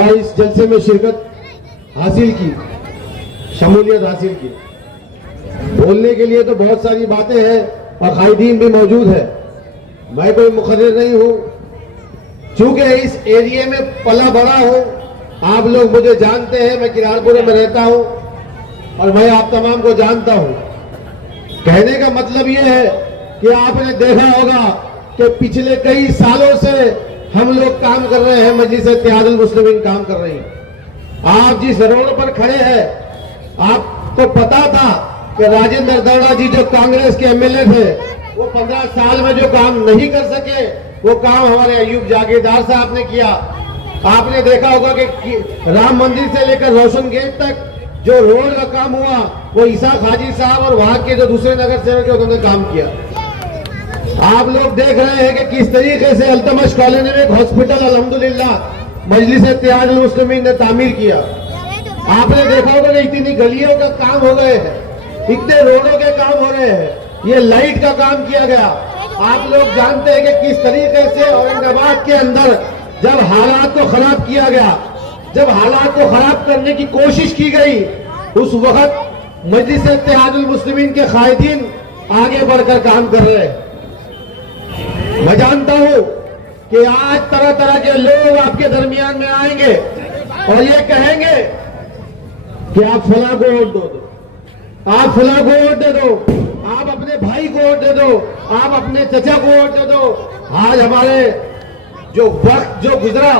और इस जलसे में शिरकत हासिल की, शमूलियत हासिल की। बोलने के लिए तो बहुत सारी बातें हैं और कायदीन भी मौजूद है। मैं कोई मुखर्रिर नहीं हूं, चूंकि इस एरिया में पला बड़ा हूं। आप लोग मुझे जानते हैं, मैं किरारपुरे में रहता हूं और मैं आप तमाम को जानता हूं। कहने का मतलब यह है कि आपने देखा होगा कि पिछले कई सालों से हम लोग काम कर रहे हैं, मजलिस इत्तेहादुल मुस्लिमीन काम कर रही है। आप जिस रोड पर खड़े हैं, आपको पता था कि राजेंद्र दौड़ा जी जो कांग्रेस के एमएलए थे, वो 15 साल में जो काम नहीं कर सके, वो काम हमारे अयूब जागीरदार साहब ने किया। आपने देखा होगा कि राम मंदिर से लेकर रोशन गेट तक जो रोड का काम हुआ, वो इसाक हाजी साहब और वहां के जो दूसरे नगर सेवक थे उन्होंने काम किया। आप लोग देख रहे हैं कि किस तरीके से अल्तमश कॉलोनी में एक हॉस्पिटल अल्हम्दुलिल्लाह मजलिस इत्तेहादुल मुस्लिमीन ने तामीर किया। आपने देखा होगा कि इतनी गलियों का काम हो गए हैं, इतने रोडों के काम हो रहे हैं, ये लाइट का काम किया गया। आप लोग जानते हैं कि किस तरीके से औरंगाबाद के अंदर जब हालात को खराब किया गया, जब हालात को खराब करने की कोशिश की गई, उस वक्त मजलिस इत्तेहादुल मुस्लिमीन के कायदीन आगे बढ़कर काम कर रहे हैं। मैं जानता हूं कि आज तरह तरह के लोग आपके दरमियान में आएंगे और ये कहेंगे कि आप फला को वोट दो, आप फला को वोट दे दो, आप अपने भाई को वोट दे दो, आप अपने चचा को वोट दे दो। आज हमारे जो वक्त जो गुजरा,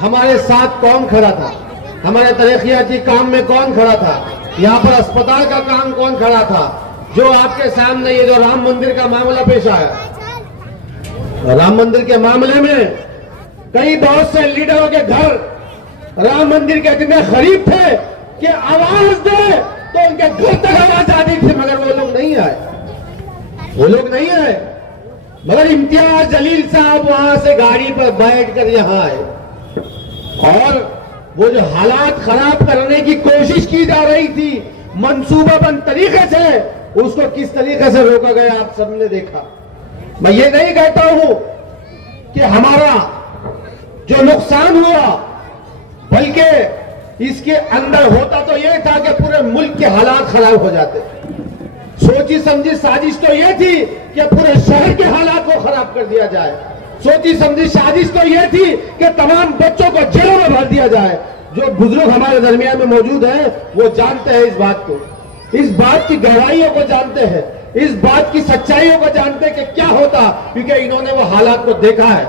हमारे साथ कौन खड़ा था, हमारे तरक्याती काम में कौन खड़ा था, यहाँ पर अस्पताल का काम कौन खड़ा था, जो आपके सामने ये जो राम मंदिर का मामला पेश आया। राम मंदिर के मामले में कई बहुत से लीडरों के घर राम मंदिर के इतने करीब थे कि आवाज दे तो उनके घर तक आवाज आती थी, मगर वो लोग नहीं आए, वो लोग नहीं आए। मगर इम्तियाज जलील साहब वहां से गाड़ी पर बैठकर यहां आए और वो जो हालात खराब करने की कोशिश की जा रही थी मंसूबाबंद तरीके से, उसको किस तरीके से रोका गया आप सबने देखा। मैं ये नहीं कहता हूं कि हमारा जो नुकसान हुआ, बल्कि इसके अंदर होता तो यह था कि पूरे मुल्क के हालात खराब हो जाते। सोची समझी साजिश तो यह थी कि पूरे शहर के हालात को खराब कर दिया जाए। सोची समझी साजिश तो यह थी कि तमाम बच्चों को जेलों में भर दिया जाए। जो बुजुर्ग हमारे दरमियान में मौजूद हैं, वो जानते हैं इस बात को, इस बात की गहराइयों को जानते हैं, इस बात की सच्चाइयों को जानते हैं कि क्या होता, क्योंकि इन्होंने वो हालात को देखा है।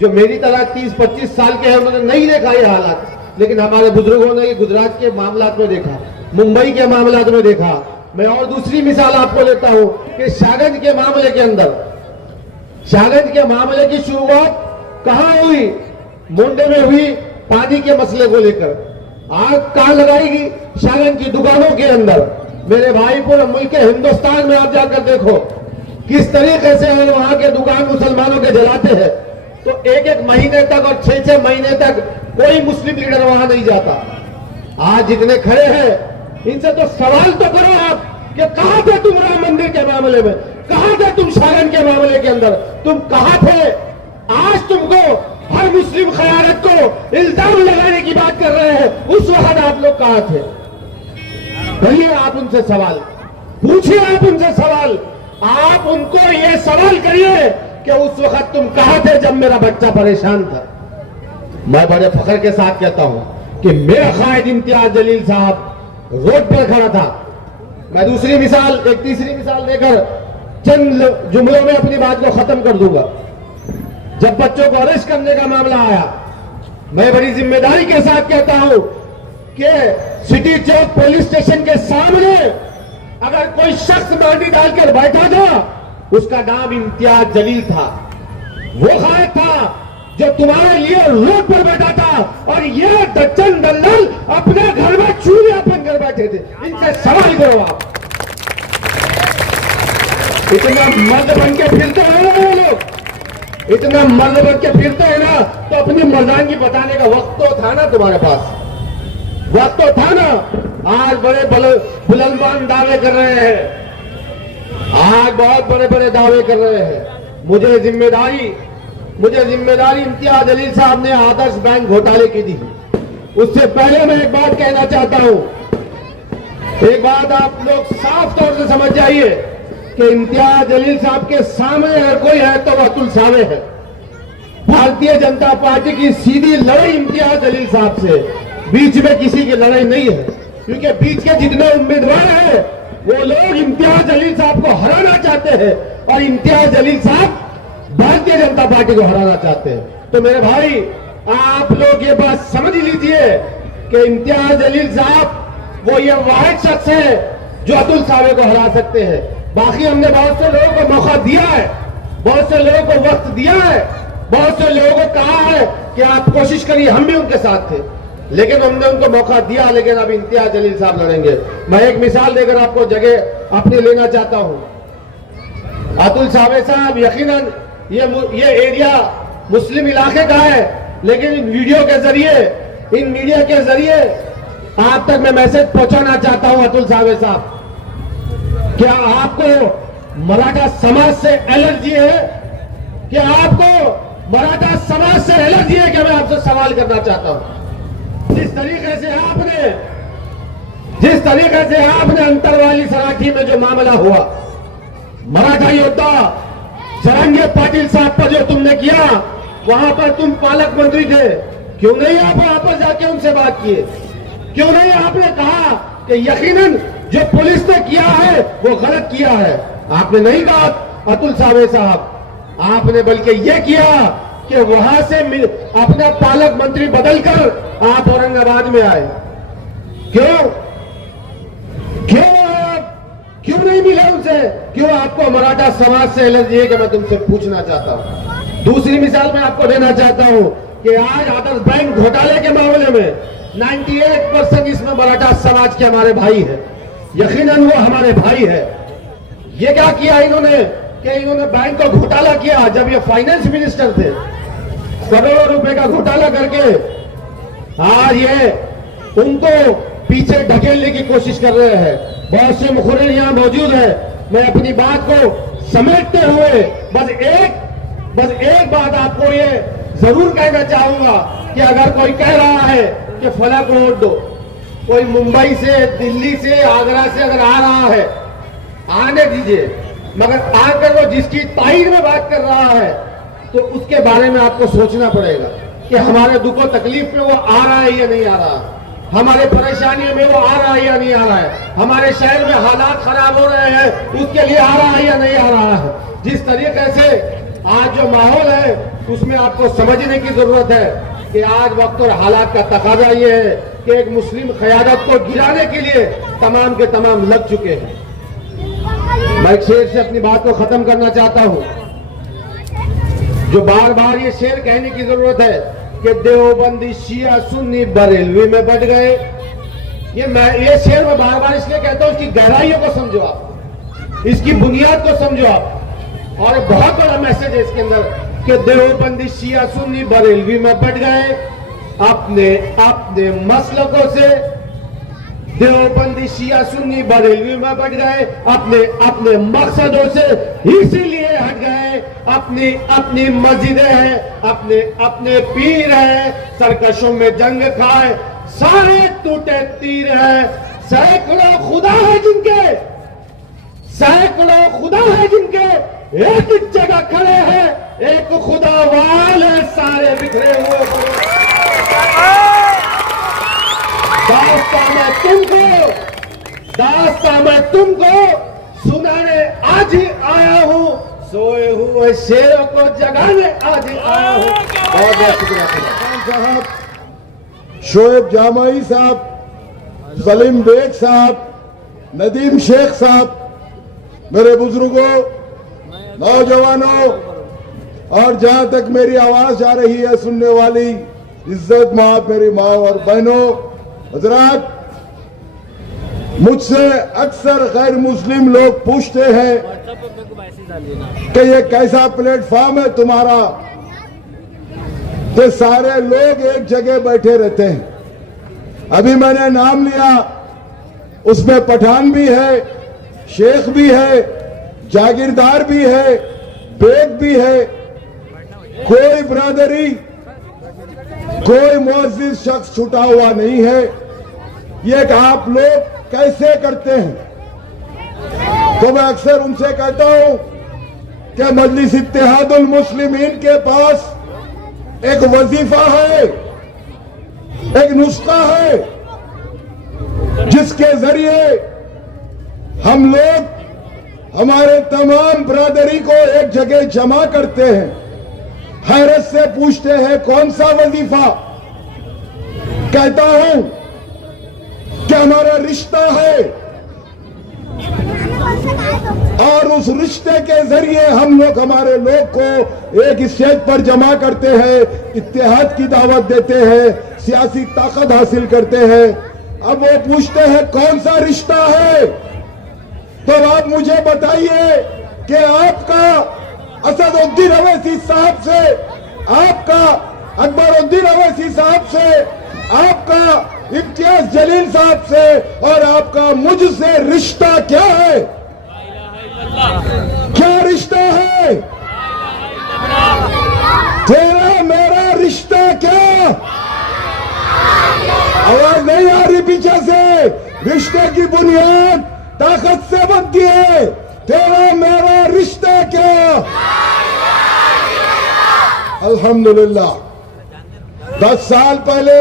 जो मेरी तरह 30-25 साल के हैं, उन्होंने नहीं देखा ये हालात, लेकिन हमारे बुजुर्गों ने गुजरात के मामलात में देखा, मुंबई के मामलात में देखा। मैं और दूसरी मिसाल आपको लेता हूं कि शाहगंज के मामले के अंदर, शाहगंज के मामले की शुरुआत कहां हुई? मुंडे में हुई, पानी के मसले को लेकर। आग कहां लगाएगी? शाहगंज की दुकानों के अंदर। मेरे भाई, पूरे मुल्क हिंदुस्तान में आप जाकर देखो किस तरीके से वहां के दुकान मुसलमानों के जलाते हैं। तो एक एक महीने तक और 6-6 महीने तक कोई मुस्लिम लीडर वहां नहीं जाता। आज जितने खड़े हैं, इनसे तो सवाल तो करो आप कि कहां थे तुम राम मंदिर के मामले में, कहां थे तुम शाहगंज के मामले के अंदर, तुम कहां थे? आज तुमको हर मुस्लिम खयानत को इल्जाम लगाने की बात कर रहे हैं, उस वक्त आप लोग कहां थे? कहिए आप उनसे सवाल, पूछिए आप उनसे सवाल, आप उनको ये सवाल करिए कि उस वक्त तुम कहां थे जब मेरा बच्चा परेशान था। मैं बड़े फख्र के साथ कहता हूं कि मेरा कायद इम्तियाज जलील साहब रोड पर खड़ा था। मैं दूसरी मिसाल, एक तीसरी मिसाल देकर चंद जुमलों में अपनी बात को खत्म कर दूंगा। जब बच्चों को अरेस्ट करने का मामला आया, मैं बड़ी जिम्मेदारी के साथ कहता हूं कि सिटी चौक पुलिस स्टेशन के सामने अगर कोई शख्स बांडी डालकर बैठा था, उसका नाम इम्तियाज जलील था। वो खायद था जो तुम्हारे लिए रोड पर बैठा था और ये दर्जन दल्लल अपने घर में चूल्हे अपन कर बैठे थे। इनसे सवाल करो आप। इतना मर्द बन के फिरते हैं ना वो लोग, इतना मर्द बन के फिरते हैं ना, तो अपनी मर्दानगी बताने का वक्त तो था ना तुम्हारे पास, वक्त तो था ना। आज बड़े बुलंदबान दावे कर रहे हैं, आज बहुत बड़े बड़े दावे कर रहे हैं। मुझे जिम्मेदारी मुझे जिम्मेदारी इम्तियाज जलील साहब ने आदर्श बैंक घोटाले की दी। उससे पहले मैं एक बात कहना चाहता हूं, एक बात आप लोग साफ तौर से समझ जाइए कि इम्तियाज जलील साहब के सामने अगर कोई है तो वह अतुल सावे है। भारतीय जनता पार्टी की सीधी लड़ाई इम्तियाज जलील साहब से, बीच में किसी की लड़ाई नहीं है, क्योंकि बीच के जितने उम्मीदवार हैं वो लोग इम्तियाज जलील साहब को हराना चाहते हैं और इम्तियाज जलील साहब भारतीय जनता पार्टी को हराना चाहते हैं। तो मेरे भाई, आप लोग ये बात समझ लीजिए कि इम्तियाज जलील साहब वो ये वाहिद शख्स है जो अतुल सावे को हरा सकते हैं। बाकी हमने बहुत से लोगों को मौका दिया है, बहुत से लोगों को वक्त दिया है, बहुत से लोगों को कहा है कि आप कोशिश करिए, हम भी उनके साथ थे, लेकिन हमने उनको मौका दिया। लेकिन अब इम्तियाज जलील साहब लड़ेंगे। मैं एक मिसाल देकर आपको जगह अपनी लेना चाहता हूं। अतुल सावे साहब यकीनन ये एरिया मुस्लिम इलाके का है, लेकिन इन वीडियो के जरिए, इन मीडिया के जरिए आप तक मैं मैसेज पहुंचाना चाहता हूं। अतुल सावे साहब, क्या आपको मराठा समाज से एलर्जी है? क्या आपको मराठा समाज से एलर्जी है? कि मैं आपसे सवाल करना चाहता हूं, जिस तरीके से आपने अंतरवाली सराठी में जो मामला हुआ, मराठा योद्धा जरांगे पाटिल साहब पर जो तुमने किया, वहां पर तुम पालक मंत्री थे, क्यों नहीं आप वापस जाके उनसे बात किए? क्यों नहीं आपने कहा कि यकीनन जो पुलिस ने किया है वो गलत किया है? आपने नहीं कहा अतुल सावे साहब, आपने बल्कि यह किया कि वहां से अपना पालक मंत्री बदलकर आप औरंगाबाद में आए। क्यों नहीं मिले उनसे? क्यों आपको मराठा समाज से एलर्जी है? कि मैं तुमसे पूछना चाहता हूं। दूसरी मिसाल मैं आपको देना चाहता हूं कि आज आदर्श बैंक घोटाले के मामले में 98% इसमें मराठा समाज के हमारे भाई है, यकीनन वो हमारे भाई है। ये क्या किया इन्होंने कि इन्होंने बैंक का घोटाला किया जब ये फाइनेंस मिनिस्टर थे, करोड़ों रुपए का घोटाला करके आज ये उनको पीछे ढकेलने की कोशिश कर रहे हैं। बहुत से मुखर्रिर यहां मौजूद है। मैं अपनी बात को समेटते हुए बस एक बात आपको ये जरूर कहना चाहूंगा कि अगर कोई कह रहा है कि फला को वोट दो, कोई मुंबई से, दिल्ली से, आगरा से अगर आ रहा है, आने दीजिए, मगर आकर वो जिसकी तारीख में बात कर रहा है तो उसके बारे में आपको सोचना पड़ेगा कि हमारे दुख और तकलीफ में वो आ रहा है या नहीं आ रहा, हमारे परेशानियों में वो आ रहा है या नहीं आ रहा है, हमारे शहर में हालात खराब हो रहे हैं उसके लिए आ रहा है या नहीं आ रहा है। जिस तरीके से आज जो माहौल है उसमें आपको समझने की जरूरत है कि आज वक्त और हालात का तकाजा ये है कि एक मुस्लिम क़यादत को गिराने के लिए तमाम के तमाम लग चुके हैं। मैं एक शेर से अपनी बात को खत्म करना चाहता हूं, जो बार बार ये शेर कहने की जरूरत है कि देवबंदी शिया सुन्नी बरेलवी में बढ़ गए। ये शेर मैं बार बार इसलिए कहता हूं, इसकी गहराइयों को समझो आप, इसकी बुनियाद को समझो आप, और बहुत बड़ा मैसेज है इसके अंदर कि देवबंदी शिया सुन्नी बरेलवी में बढ़ गए अपने मसलकों से, देवबंदी शिया सुन्नी बरेलवी में बढ़ गए अपने मकसदों से, इसीलिए हट गए। अपनी मस्जिदें हैं, अपने पीर हैं, सरकशों में जंग खाए, सारे टूटे तीर हैं, सैकड़ों खुदा है जिनके एक जगह खड़े हैं, एक खुदा वाले सारे बिखरे हुए। दास्तां मैं तुमको सुनाने आज ही आया हूं, सोए हुए शेरों को जगाने आज ही आया हूं। बहुत बहुत शुक्रिया साहब, शोएब जामाई साहब, सलीम बेग साहब, नदीम शेख साहब, मेरे बुजुर्गों, नौजवानों और जहां तक मेरी आवाज जा रही है सुनने वाली इज्जत मां, मेरी माँ और बहनों, हजरात, मुझसे अक्सर गैर मुस्लिम लोग पूछते हैं कि ये कैसा प्लेटफॉर्म है तुम्हारा कि सारे लोग एक जगह बैठे रहते हैं। अभी मैंने नाम लिया, उसमें पठान भी है, शेख भी है, जागीरदार भी है, बेग भी है, कोई बरादरी, कोई मुअज़्ज़िज़ शख्स छूटा हुआ नहीं है। ये आप लोग कैसे करते हैं? तो मैं अक्सर उनसे कहता हूं कि मजलिस इत्तेहादुल मुस्लिमीन के पास एक वजीफा है, एक नुस्खा है, जिसके जरिए हम लोग हमारे तमाम बरादरी को एक जगह जमा करते हैं। हैरत से पूछते हैं कौन सा वजीफा? कहता हूं कि हमारा रिश्ता है, और उस रिश्ते के जरिए हम लोग हमारे लोग को एक स्टेज पर जमा करते हैं, इत्तेहाद की दावत देते हैं, सियासी ताकत हासिल करते हैं। अब वो पूछते हैं कौन सा रिश्ता है? तो आप मुझे बताइए कि आपका असदुद्दीन अवैसी साहब से, आपका अकबरुद्दीन अवैसी साहब से, आपका इम्तियाज जलील साहब से और आपका मुझसे रिश्ता क्या है? क्या रिश्ता है? तेरा मेरा रिश्ता क्या? आवाज नहीं आ रही पीछे से। रिश्ते की बुनियाद ताकत से बनती है। तेरा मेरा रिश्ता क्या? अल्हम्दुलिल्लाह 10 साल पहले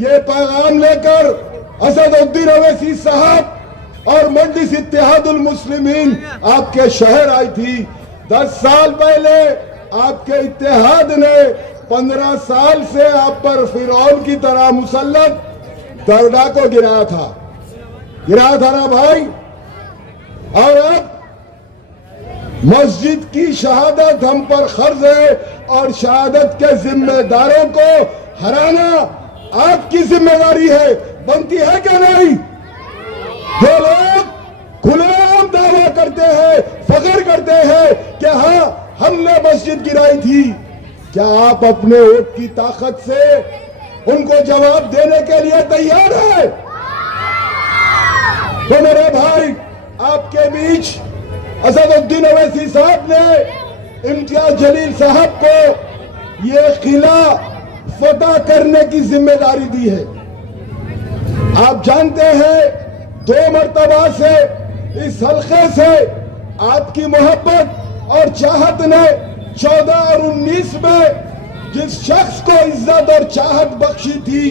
ये पैगाम लेकर असदुद्दीन अवैसी साहब और मजलिस इत्तेहादुल मुस्लिमीन आपके शहर आई थी। 10 साल पहले आपके इत्तेहाद ने 15 साल से आप पर फिरौन की तरह मुसल्लत दरगाह को गिराया था ना भाई। और अब मस्जिद की शहादत हम पर खर्ज है और शहादत के जिम्मेदारों को हराना आपकी जिम्मेदारी है। बनती है क्या नहीं? जो लोग खुलेआम दावा करते हैं, फख्र करते हैं कि हाँ हमने मस्जिद गिराई थी, क्या आप अपने वोट की ताकत से उनको जवाब देने के लिए तैयार है? तो मेरे भाई, आपके बीच असदुद्दीन अवैसी साहब ने इम्तियाज जलील साहब को ये किला फतह करने की जिम्मेदारी दी है। आप जानते हैं 2 मरतबा से इस हल्के से आपकी मोहब्बत और चाहत ने 14 और 19 में जिस शख्स को इज्जत और चाहत बख्शी थी,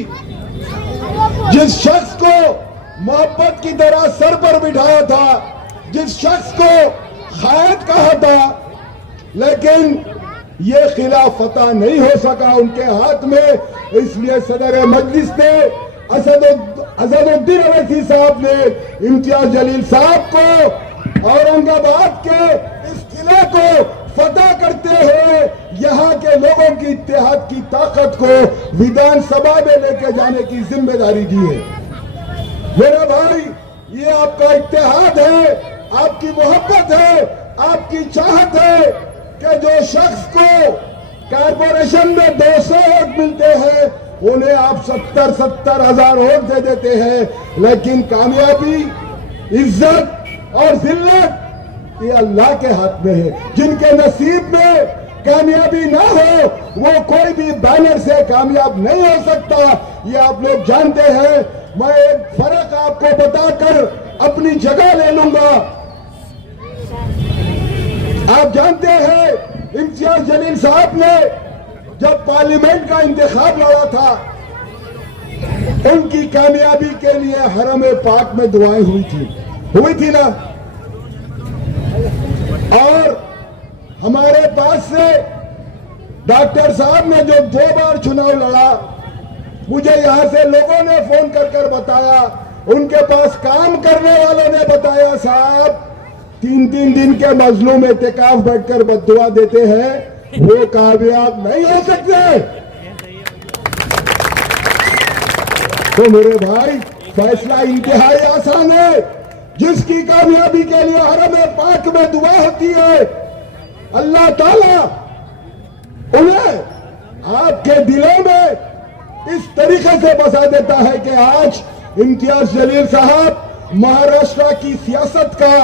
जिस शख्स को मोहब्बत की तरह सर पर बिठाया था, जिस शख्स को खायद कहा था, लेकिन ये किला फतह नहीं हो सका उनके हाथ में। इसलिए सदर मजलिस ने असदुद्दीन अवैसी साहब ने इम्तियाज जलील साहब को औरंगाबाद के इस किले को फतह करते हुए यहाँ के लोगों की इत्तेहाद की ताकत को विधानसभा में लेके जाने की जिम्मेदारी दी है। मेरे भाई, ये आपका इत्तेहाद है, आपकी मोहब्बत है, आपकी चाहत है कि जो शख्स को कारपोरेशन में 200 वोट मिलते हैं उन्हें आप 70-70 हजार वोट दे देते हैं, लेकिन कामयाबी, इज्जत और जिल्लत ये अल्लाह के हाथ में है। जिनके नसीब में कामयाबी ना हो वो कोई भी बैनर से कामयाब नहीं हो सकता, ये आप लोग जानते हैं। मैं एक फर्क आपको बताकर अपनी जगह ले लूंगा। आप जानते हैं इम्तियाज जलील साहब ने जब पार्लियामेंट का इंतखाब लड़ा था, उनकी कामयाबी के लिए हरम पाक में दुआएं हुई थी ना। और हमारे पास से डॉक्टर साहब ने जो 2 बार चुनाव लड़ा, मुझे यहां से लोगों ने फोन कर बताया, उनके पास काम करने वालों ने बताया, साहब 3-3 दिन के मजलूम एहतिकाफ बैठकर बद्दुआ देते हैं, वो कामयाब नहीं हो सकते। तो मेरे भाई, फैसला इंतहाई आसान है। जिसकी कामयाबी के लिए हरम पाक में दुआ होती है, अल्लाह ताला उन्हें आपके दिलों में इस तरीके से बसा देता है कि आज इम्तियाज जलील साहब महाराष्ट्र की सियासत का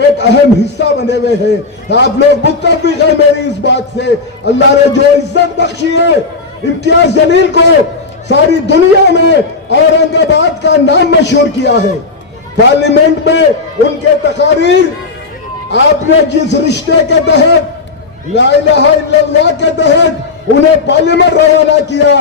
एक अहम हिस्सा बने हुए हैं। आप लोग मुत्तफिक हैं मेरी इस बात से अल्लाह ने जो इज्जत बख्शी है इम्तियाज जलील को, सारी दुनिया में औरंगाबाद का नाम मशहूर किया है। पार्लियामेंट में उनके तकारीर, आपने जिस रिश्ते के तहत ला इलाहा इल्लल्लाह के तहत उन्हें पार्लियामेंट रवाना किया,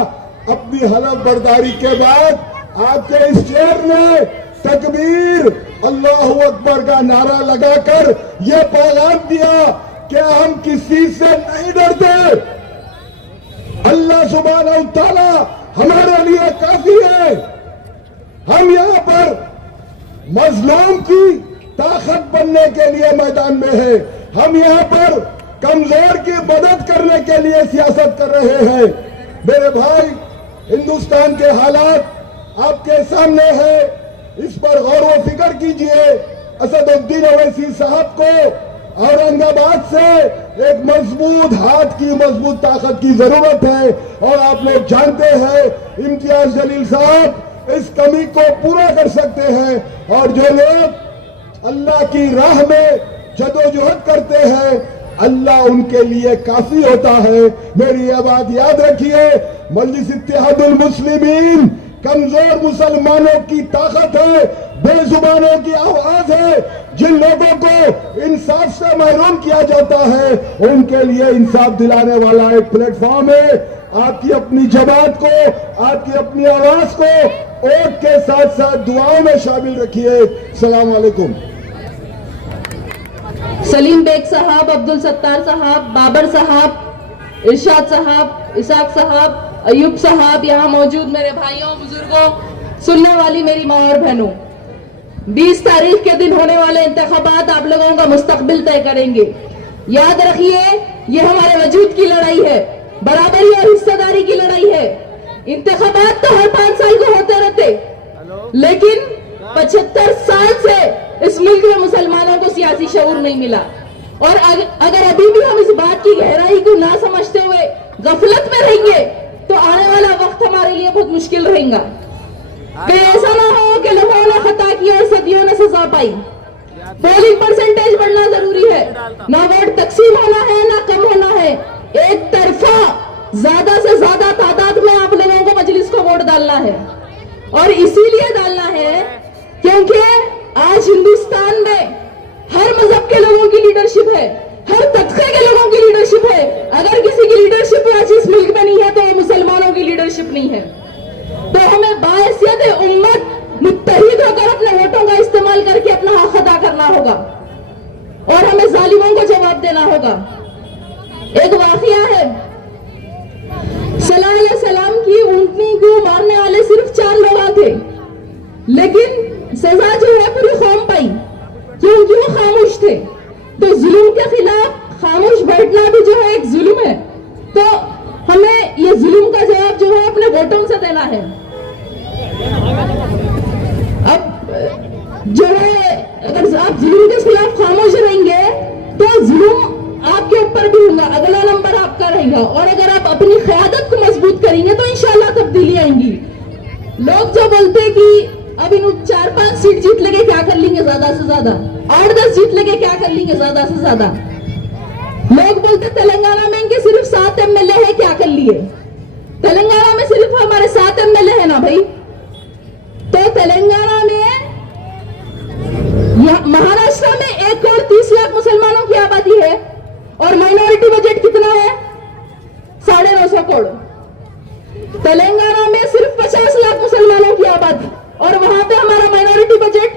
अपनी हलफ बर्दारी के बाद आपके इस चेयर ने तकबीर अल्लाहू अकबर का नारा लगाकर यह पैगाम दिया कि हम किसी से नहीं डरते, अल्लाह सुब्हानहू तआला हमारे लिए काफी है। हम यहाँ पर मजलूम की ताकत बनने के लिए मैदान में है, हम यहाँ पर कमजोर की मदद करने के लिए सियासत कर रहे हैं। मेरे भाई, हिंदुस्तान के हालात आपके सामने है, इस पर गौर व फिक्र कीजिए। असदुद्दीन ओवैसी साहब को औरंगाबाद से एक मजबूत हाथ की, मजबूत ताकत की जरूरत है और आप लोग जानते हैं इम्तियाज जलील साहब इस कमी को पूरा कर सकते हैं। और जो लोग अल्लाह की राह में जदोजहद करते हैं, अल्लाह उनके लिए काफी होता है। मेरी यह बात याद रखिए, मजलिस इत्तेहादुल मुस्लिमीन कमजोर मुसलमानों की ताकत है, बेजुबानों की आवाज है। जिन लोगों को इंसाफ से महरूम किया जाता है उनके लिए इंसाफ दिलाने वाला एक प्लेटफॉर्म है। आपकी अपनी जमात को, आपकी अपनी आवाज को वोट के साथ साथ दुआओं में शामिल रखिए। सलाम अलैकुम। सलीम बेग साहब, अब्दुल सत्तार साहब, बाबर साहब, इरशाद साहब, इसाक साहब, अयूब साहब, यहाँ मौजूद मेरे भाइयों, बुजुर्गों, सुनने वाली मेरी माँ और बहनों, 20 तारीख के दिन होने वाले इंतखाबात आप लोगों का मुस्तकबिल तय करेंगे। याद रखिए, ये हमारे वजूद की लड़ाई है, बराबरी और हिस्सेदारी की लड़ाई है। इंतखाबात तो हर 5 साल को होते रहते, लेकिन 75 साल से इस मुल्क में मुसलमानों को सियासी शऊर नहीं मिला। और अगर अभी भी हम इस बात की गहराई को ना समझते हुए गफलत में रहेंगे तो आने वाला वक्त हमारे लिए बहुत मुश्किल रहेगा। कहीं ऐसा ना हो कि लोगों ने खता किया और सदियों ने सजा पाई। पोलिंग परसेंटेज बढ़ना जरूरी है, ना वोट तकसीम होना है ना कम होना है, एक तरफा ज्यादा से ज्यादा तादाद में आप लोगों को मजलिस को वोट डालना है। और इसीलिए डालना है क्योंकि आज हिंदुस्तान में हर मजहब के लोगों की लीडरशिप है, हर तबके के लोगों की लीडरशिप है। अगर किसी की लीडरशिप आज इस मुल्क में नहीं है तो मुसलमानों की लीडरशिप नहीं है। तो हमें बायसियत उम्मत मुत्तहिद होकर अपने वोटों का इस्तेमाल करके अपना हक अदा करना होगा और हमें जालिमों को जवाब देना होगा। एक वाकया है, सल्लल्लाहु अलैहि वसल्लम की ऊंटनी को मारने वाले सिर्फ 4 लोग थे, लेकिन सजा जो है पूरी कौम पाई क्योंकि वो खामोश थे। तो जुल्म के खिलाफ खामोश बैठना भी जो है एक जुल्म है। तो हमें ये जुल्म का जवाब जो है अपने वोटों से देना है। अब जो है अगर आप जुल्म के खिलाफ खामोश रहेंगे तो जुल्म आपके ऊपर भी होगा, अगला नंबर आपका रहेगा। और अगर आप अपनी क़यादत को मजबूत करेंगे तो इंशाल्लाह तब्दीली आएंगी। लोग जो बोलते हैं कि अब इन 4-5 सीट जीत लेके क्या कर लेंगे, ज्यादा से ज्यादा 8-10 जीत लेके क्या कर लेंगे, ज्यादा से ज्यादा। लोग बोलते तेलंगाना में इनके सिर्फ 7 MLA है, क्या कर लिए। तेलंगाना में सिर्फ हमारे 7 MLA है ना भाई। तो तेलंगाना में, महाराष्ट्र में 1 करोड़ 30 लाख मुसलमानों की आबादी है और माइनॉरिटी बजट कितना है, 950 करोड़। तेलंगाना में सिर्फ 50 लाख मुसलमानों की आबादी और वहां पे हमारा माइनॉरिटी बजट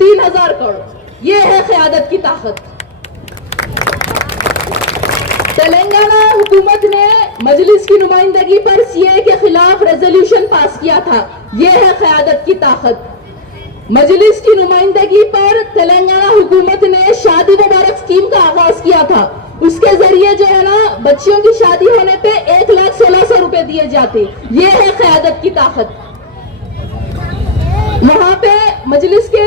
3000 करोड़। ये है क़यादत की ताकत। तेलंगाना हुकूमत ने मजलिस की नुमाइंदगी पर सीए के खिलाफ रेजोल्यूशन पास किया था। ये है क़यादत की ताकत। मजलिस की नुमाइंदगी पर तेलंगाना हुकूमत ने शादी मुबारक स्कीम का आगाज किया था। उसके जरिए जो है ना बच्चियों की शादी होने पे 1,16,000 रुपए दिए जाते। ये है क़यादत की ताकत। वहां पे मजलिस के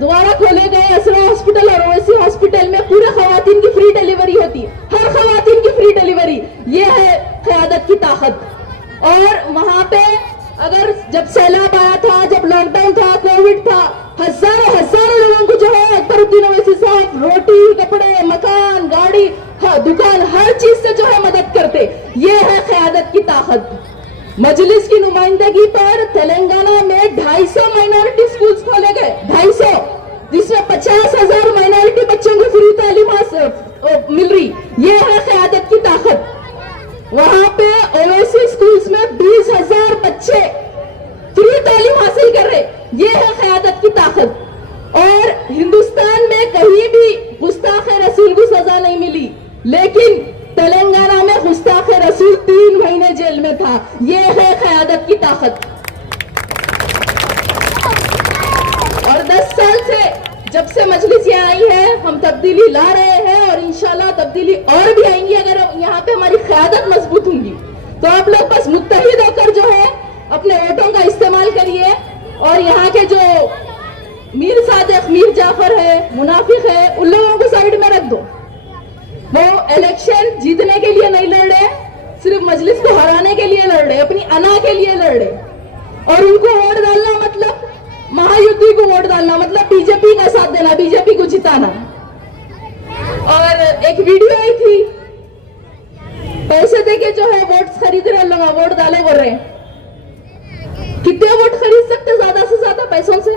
द्वारा खोले गए असरा हॉस्पिटल और ओवैसी हॉस्पिटल में पूरे खवातीन की फ्री डिलीवरी होती है, हर खवातीन की फ्री डिलीवरी। ये है क़यादत की ताकत। और वहां पे अगर जब सैलाब आया था, जब लॉकडाउन था, कोविड था, हजारों लोगों को जो है अकबरुद्दीन ओवैसी साहब रोटी, कपड़े, मकान, गाड़ी दुकान, हर चीज से जो है मदद करते। ये है क़यादत की ताकत। मजलिस की नुमाइंदगी पर तेलंगाना में 250 माइनॉरिटी स्कूल्स खोले गए, 250, जिसमें 50,000 माइनॉरिटी बच्चों को फ्री तालीम मिल रही। ये है क़यादत की ताकत। वहां पे ओवैसी स्कूल्स में 20,000 बच्चे फ्री तालीम हासिल कर रहे। ये है क़यादत की ताकत। और हिंदुस्तान में कहीं भी गुस्ताख रसूल को सजा नहीं मिली, लेकिन तेलंगाना में गुस्ताख रसूल 3 महीने जेल में था। ये है क़यादत की ताकत। और 10 साल से जब से मजलिस यहाँ आई है, हम तब्दीली ला रहे हैं और इंशाल्लाह तब्दीली और भी आएंगी अगर यहाँ पे हमारी क़यादत मजबूत होंगी। तो आप लोग बस मुत्तहिद होकर जो है अपने वोटों का इस्तेमाल करिए। और यहाँ के जो मीर सादिक, मीर जाफर है, मुनाफिक है, उन लोगों को साइड में रख दो। वो इलेक्शन जीतने के लिए नहीं लड़ रहे, सिर्फ मजलिस को हराने के लिए लड़ रहे, अपनी अना के लिए लड़ रहे। और उनको वोट डालना मतलब महायुति को वोट डालना मतलब बीजेपी का साथ देना, बीजेपी को जिताना। और एक वीडियो आई थी, पैसे देके जो है वोट खरीद रहे लोग, वोट डाले बोल रहे। कितने वोट खरीद सकते ज्यादा से ज्यादा पैसों से?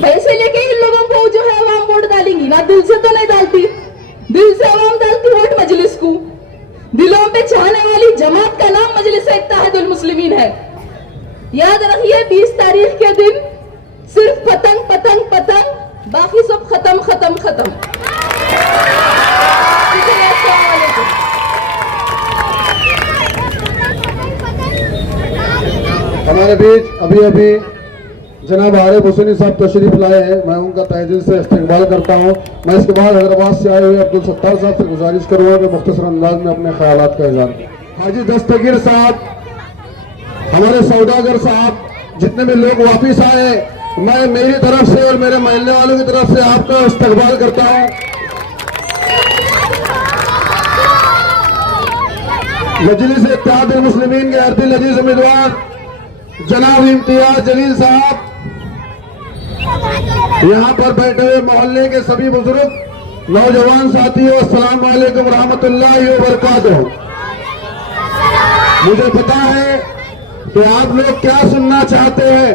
पैसे लेके इन लोगों को जो है आवाम वोट डालेंगी ना, दिल से तो नहीं डालती। दिल से आवाम डालती वोट मजलिस को। दिलों पे चाहने वाली जमात का नाम मजलिस इत्तेहादुल मुस्लिमीन है। याद रखिए 20 तारीख के दिन सिर्फ पतंग पतंग पतंग, बाकी सब खत्म खत्म खत्म। हमारे बीच अभी अभी जनाब आरिफ हुसैनी साहब तशरीफ लाए हैं। मैं उनका तहे दिल से इस्तकबाल करता हूँ। मैं इसके बाद हैदराबाद से आए हुए अब्दुल सत्तार साहब से गुजारिश करूँगा कि मुख्तसर अंदाज में अपने ख्यालात का इज़हार करें। हाजी दस्तगीर साहब, हमारे सौदागर साहब, जितने भी लोग वापिस आए, मैं मेरी तरफ से और मेरे महल्ले वालों की तरफ से आपका इस्तकबाल करता हूँ। मजलिस इत्तेहादुल मुस्लिमीन के अर्दिल अजीज उम्मीदवार जनाब इम्तियाज जलील साहब, यहाँ पर बैठे हुए मोहल्ले के सभी बुजुर्ग, नौजवान साथियों, अस्सलाम वालेकुम रहमतुल्लाहि व बरकातुहू। मुझे पता है कि आप लोग क्या सुनना चाहते हैं।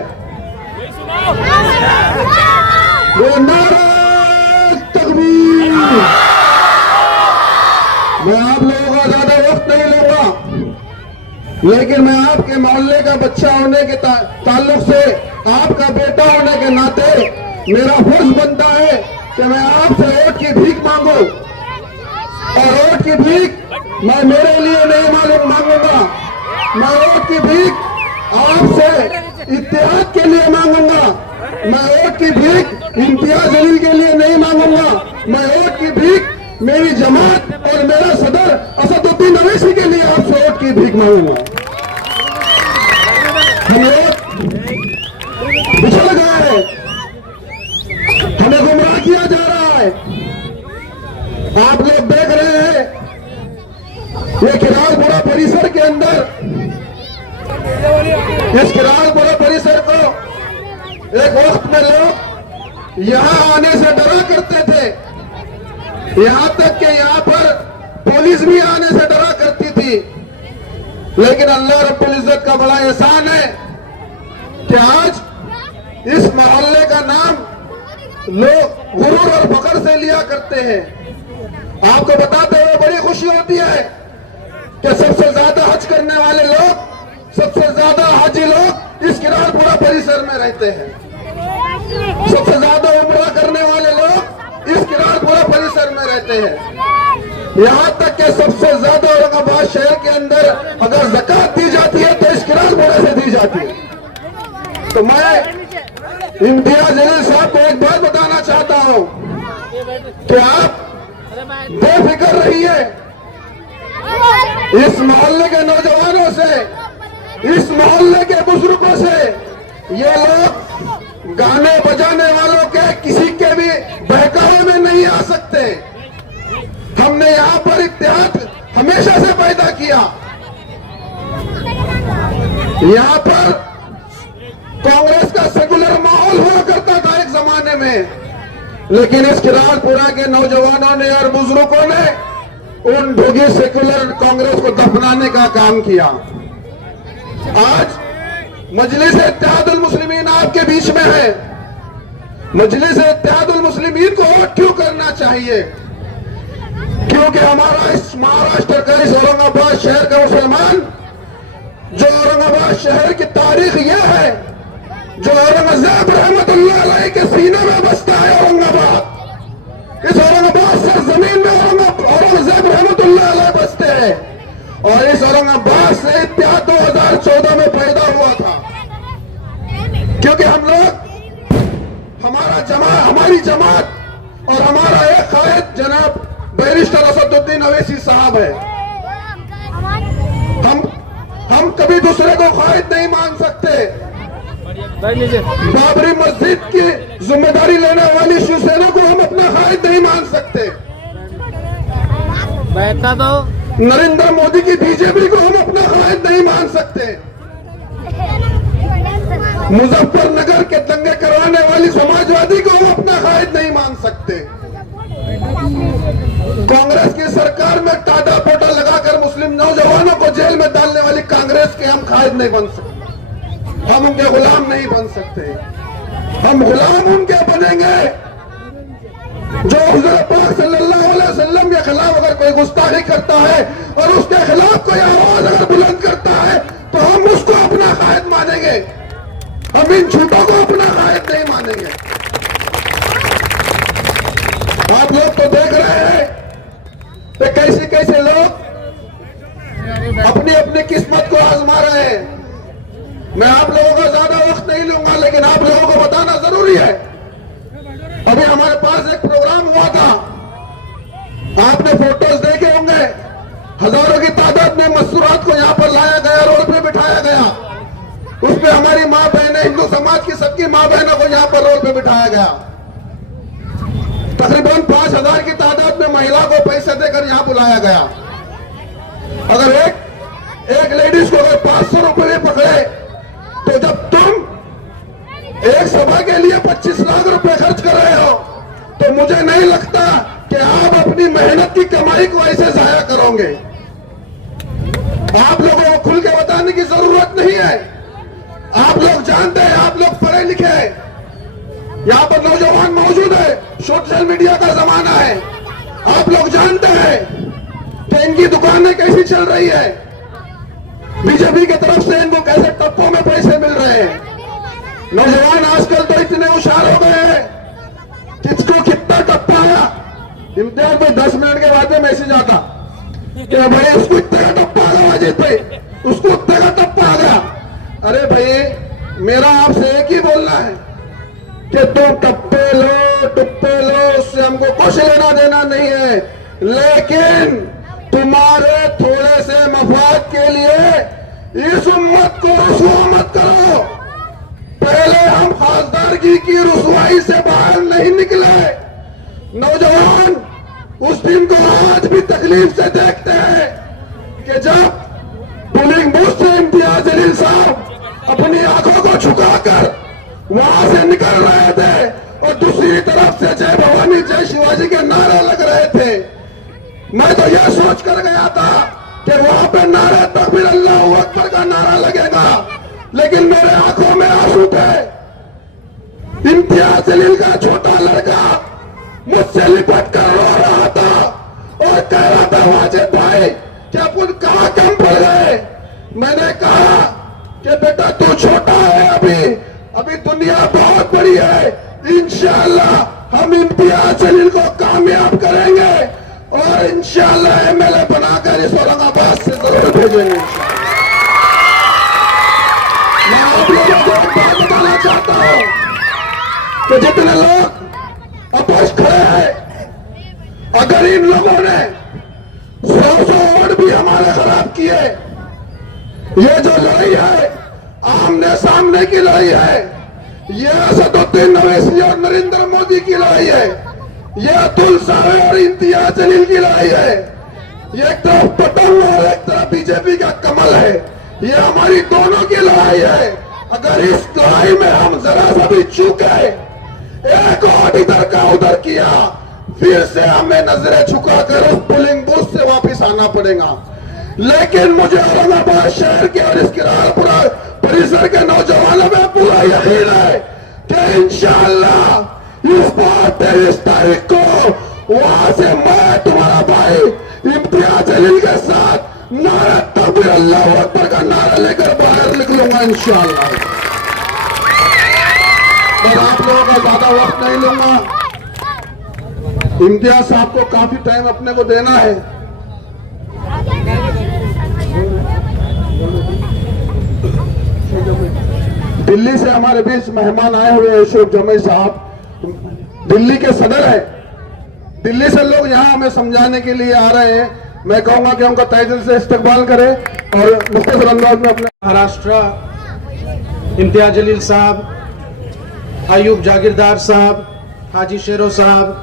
ये नारा तकबीर। मैं आप लोगों का ज्यादा वक्त नहीं लूंगा, लेकिन मैं आपके मोहल्ले का बच्चा होने के ताल्लुक से, आपका बेटा होने के नाते मेरा फर्ज बनता है कि मैं आपसे वोट की भीख मांगू। और वोट की भीख मैं मेरे लिए नहीं मालूम मांगूंगा, मैं वोट की भीख आपसे इत्तेहाद के लिए मांगूंगा। मैं वोट की भीख इम्तियाज जलील के लिए नहीं मांगूंगा, मैं वोट की भीख मेरी जमात और मेरा सदर असदुद्दीन अवैसी के लिए आपसे वोट की भीख मांगूंगा। हम लोग बिछड़ गए हैं, हमें गुमराह किया जा रहा है। आप लोग देख रहे हैं ये किरालपुरा परिसर के अंदर, इस किरालपुरा परिसर को एक वक्त में लोग यहां आने से डरा करते थे, यहां तक कि यहां पर पुलिस भी आने से डरा करती थी। लेकिन अल्लाह रब्बुल इज्जत का बड़ा एहसान है कि आज इस मोहल्ले का नाम लोग गुरूर और फख्र से लिया करते हैं। आपको बताते हुए बड़ी खुशी होती है कि सबसे ज्यादा हज करने वाले लोग, सबसे ज्यादा हाजी लोग इस किरालपुरा परिसर में रहते हैं। सबसे ज्यादा उम्रा करने वाले लोग इस किरालपुरा परिसर में रहते हैं। यहाँ तक कि सबसे ज्यादा औरंगाबाद शहर के अंदर अगर ज़कात दी जाती है तो इस किरालपुरा से दी जाती है। तो मैं इम्तियाज जलील साहब को एक बात बताना चाहता हूं कि आप बेफिक्र रहिए। इस मोहल्ले के नौजवानों से, इस मोहल्ले के बुजुर्गों से, ये लोग गाने बजाने वालों के किसी के भी बहकावे में नहीं आ सकते। हमने यहाँ पर इत्तेहाद हमेशा से पैदा किया। यहाँ पर कांग्रेस का सेकुलर माहौल हुआ करता था एक जमाने में, लेकिन इस किरारपुरा के नौजवानों ने और बुजुर्गों ने उन ढोगी सेकुलर कांग्रेस को दफनाने का काम किया। आज मजलिस इत्तेहादुल मुस्लिमीन आपके बीच में है। मजलिस इत्तेहादुल मुस्लिमीन को वोट क्यों करना चाहिए? क्योंकि हमारा इस महाराष्ट्र का, इस औरंगाबाद शहर का मुसलमान, जो औरंगाबाद शहर की तारीख यह है, जो औरंगजेब रहमतुल्लाह अलैह के सीने में बसता है औरंगाबाद, इस औरंगाबाद से जमीन में औरंगजेब रहमतुल्लाह अलैह बसते हैं। और इस औरंगाबाद से इत्तेहाद 2014 में पैदा हुआ था, क्योंकि हम लोग, हमारी जमात और हमारा एक कायद जनाब बैरिस्टर असदुद्दीन अवैसी साहब है। हम कभी दूसरे को कायद नहीं मान सकते। बाबरी मस्जिद की जिम्मेदारी लेने वाली शिवसेना को हम अपना कायद नहीं मान सकते। नरेंद्र मोदी की बीजेपी को हम अपना कायद नहीं मान सकते। मुजफ्फरनगर के दंगे करवाने वाली समाजवादी को हम अपना कायद नहीं मान सकते। कांग्रेस की सरकार में टाटा पोटा लगाकर मुस्लिम नौजवानों को जेल में डालने वाली कांग्रेस के हम कायद नहीं बन सकते। हम उनके गुलाम नहीं बन सकते। हम गुलाम उनके बनेंगे जो हुजूर पाक सल्लल्लाहु अलैहि वसल्लम के खिलाफ अगर कोई गुस्ताखी करता है और उसके खिलाफ कोई आवाज अगर बुलंद करता है तो हम उसको अपना कायद मानेंगे। हम इन झूठों को अपना कायद नहीं मानेंगे। आप लोग तो देख रहे हैं कि कैसे कैसे लोग अपनी अपनी किस्मत को आजमा रहे हैं। मैं आप लोगों का ज्यादा वक्त नहीं लूंगा, लेकिन आप लोगों को बताना जरूरी है। अभी हमारे पास एक प्रोग्राम हुआ था, आपने फोटोज देखे होंगे। हजारों की तादाद में मस्तूरात को यहां पर लाया गया, रोड पे बिठाया गया। उसमें हमारी माँ बहनें, हिंदू समाज की सबकी माँ बहनों को यहां पर रोड पे बिठाया गया। तकरीबन 5000 की तादाद में महिला को पैसे देकर यहां बुलाया गया। अगर एक लेडीज को अगर 500 रुपए पकड़े तो जब तुम एक सभा के लिए 25 लाख रुपए खर्च कर रहे हो तो मुझे नहीं लगता कि आप अपनी मेहनत की कमाई को ऐसे जाया करोगे। आप लोगों को खुल के बताने की जरूरत नहीं है। आप लोग जानते हैं, आप लोग पढ़े लिखे हैं, यहां पर नौजवान मौजूद है, सोशल मीडिया का जमाना है। आप लोग जानते हैं कि इनकी दुकानें कैसी चल रही है, बीजेपी की तरफ से इनको कैसे टप्पों में पैसे मिल रहे हैं। नौजवान आजकल तो इतने होशियार हो गए हैं, किसको कितना टप्पा आया, इम्तिहान में 10 मिनट के बाद में मैसेज आता कि भाई उसको इतने का टप्पा आ गया, अजीत भाई उसको इतने का टप्पा आ गया। अरे भाई, मेरा आपसे एक ही बोलना है कि तुम टप्पे लो, उससे हमको कुछ लेना देना नहीं है, लेकिन तुम्हारे थोड़े से मफाद के लिए इस उम्मत को रुसवा मत करो। पहले हम खासदारगी की रुसवाई से बाहर नहीं निकले। नौजवान उस दिन को आज भी तकलीफ से देखते हैं कि जब पोलिंग बूथ से इम्तियाज जलील साहब अपनी आंखों को झुकाकर वहां से निकल रहे थे और दूसरी तरफ से जय भवानी जय शिवाजी के नारे लग रहे थे। मैं तो यह सोच कर गया था कि वहां पे नारे तकबीर अल्लाहू अकबर का नारा लगेगा, लेकिन मेरे आंखों में आंसू थे। इम्तियाज जलील का छोटा लड़का मुझसे लिपट कर रो रहा था और कह रहा था, वाजिद भाई कि अपन कहां कम पड़ गए। मैंने कहा कि बेटा तू छोटा है, अभी दुनिया बहुत बड़ी है। इंशाअल्लाह हम इम्तियाज जलील को कामयाब करेंगे और इंशाअल्लाह एमएलए बनाकर इस औरंगाबाद से जरूर भेजेंगे। मैं आप लोगों को एक बात बताना चाहता हूं कि जितने लोग अपक्ष खड़े हैं, अगर इन लोगों ने 100 वोट भी हमारे खराब किए, ये जो लड़ाई है आमने सामने की लड़ाई है, ये असदुद्दीन अवैसी और नरेंद्र मोदी की लड़ाई है, ये अतुल सावे और इम्तियाज जलील की लड़ाई है। ये एक तरफ पतंग और एक तरफ बीजेपी का कमल है। ये हमारी दोनों की लड़ाई है। अगर इस लड़ाई में हम जरा सा भी चूक गए, एक और इधर का उधर किया, फिर से हमें नजरें झुकाकर उस पोलिंग बूथ से वापस आना पड़ेगा। लेकिन मुझे औरंगाबाद शहर के और इसके पूरा परिसर के नौजवानों में पूरा यकीन है कि इंशाअल्लाह इस बार 23 तारीख को वहां से मैं तुम्हारा भाई इम्तियाज जलील के साथ नारा तकबीर अल्लाहू अकबर का नारा लेकर बाहर निकलूंगा इंशाअल्लाह। पर आप लोगों का ज्यादा वक्त नहीं लूंगा, इम्तियाज साहब को काफी टाइम अपने को देना है। दिल्ली से हमारे बीच मेहमान आए हुए अशोक जमई साहब, दिल्ली के सदर है। दिल्ली से लोग यहाँ हमें समझाने के लिए आ रहे हैं। मैं कहूंगा कि उनका तहे दिल से इस्तकबाल करें और मुख्तसर अंदाज में अपने महाराष्ट्र इम्तियाज जलील साहब, अयूब जागीरदार साहब, हाजी शेरो साहब,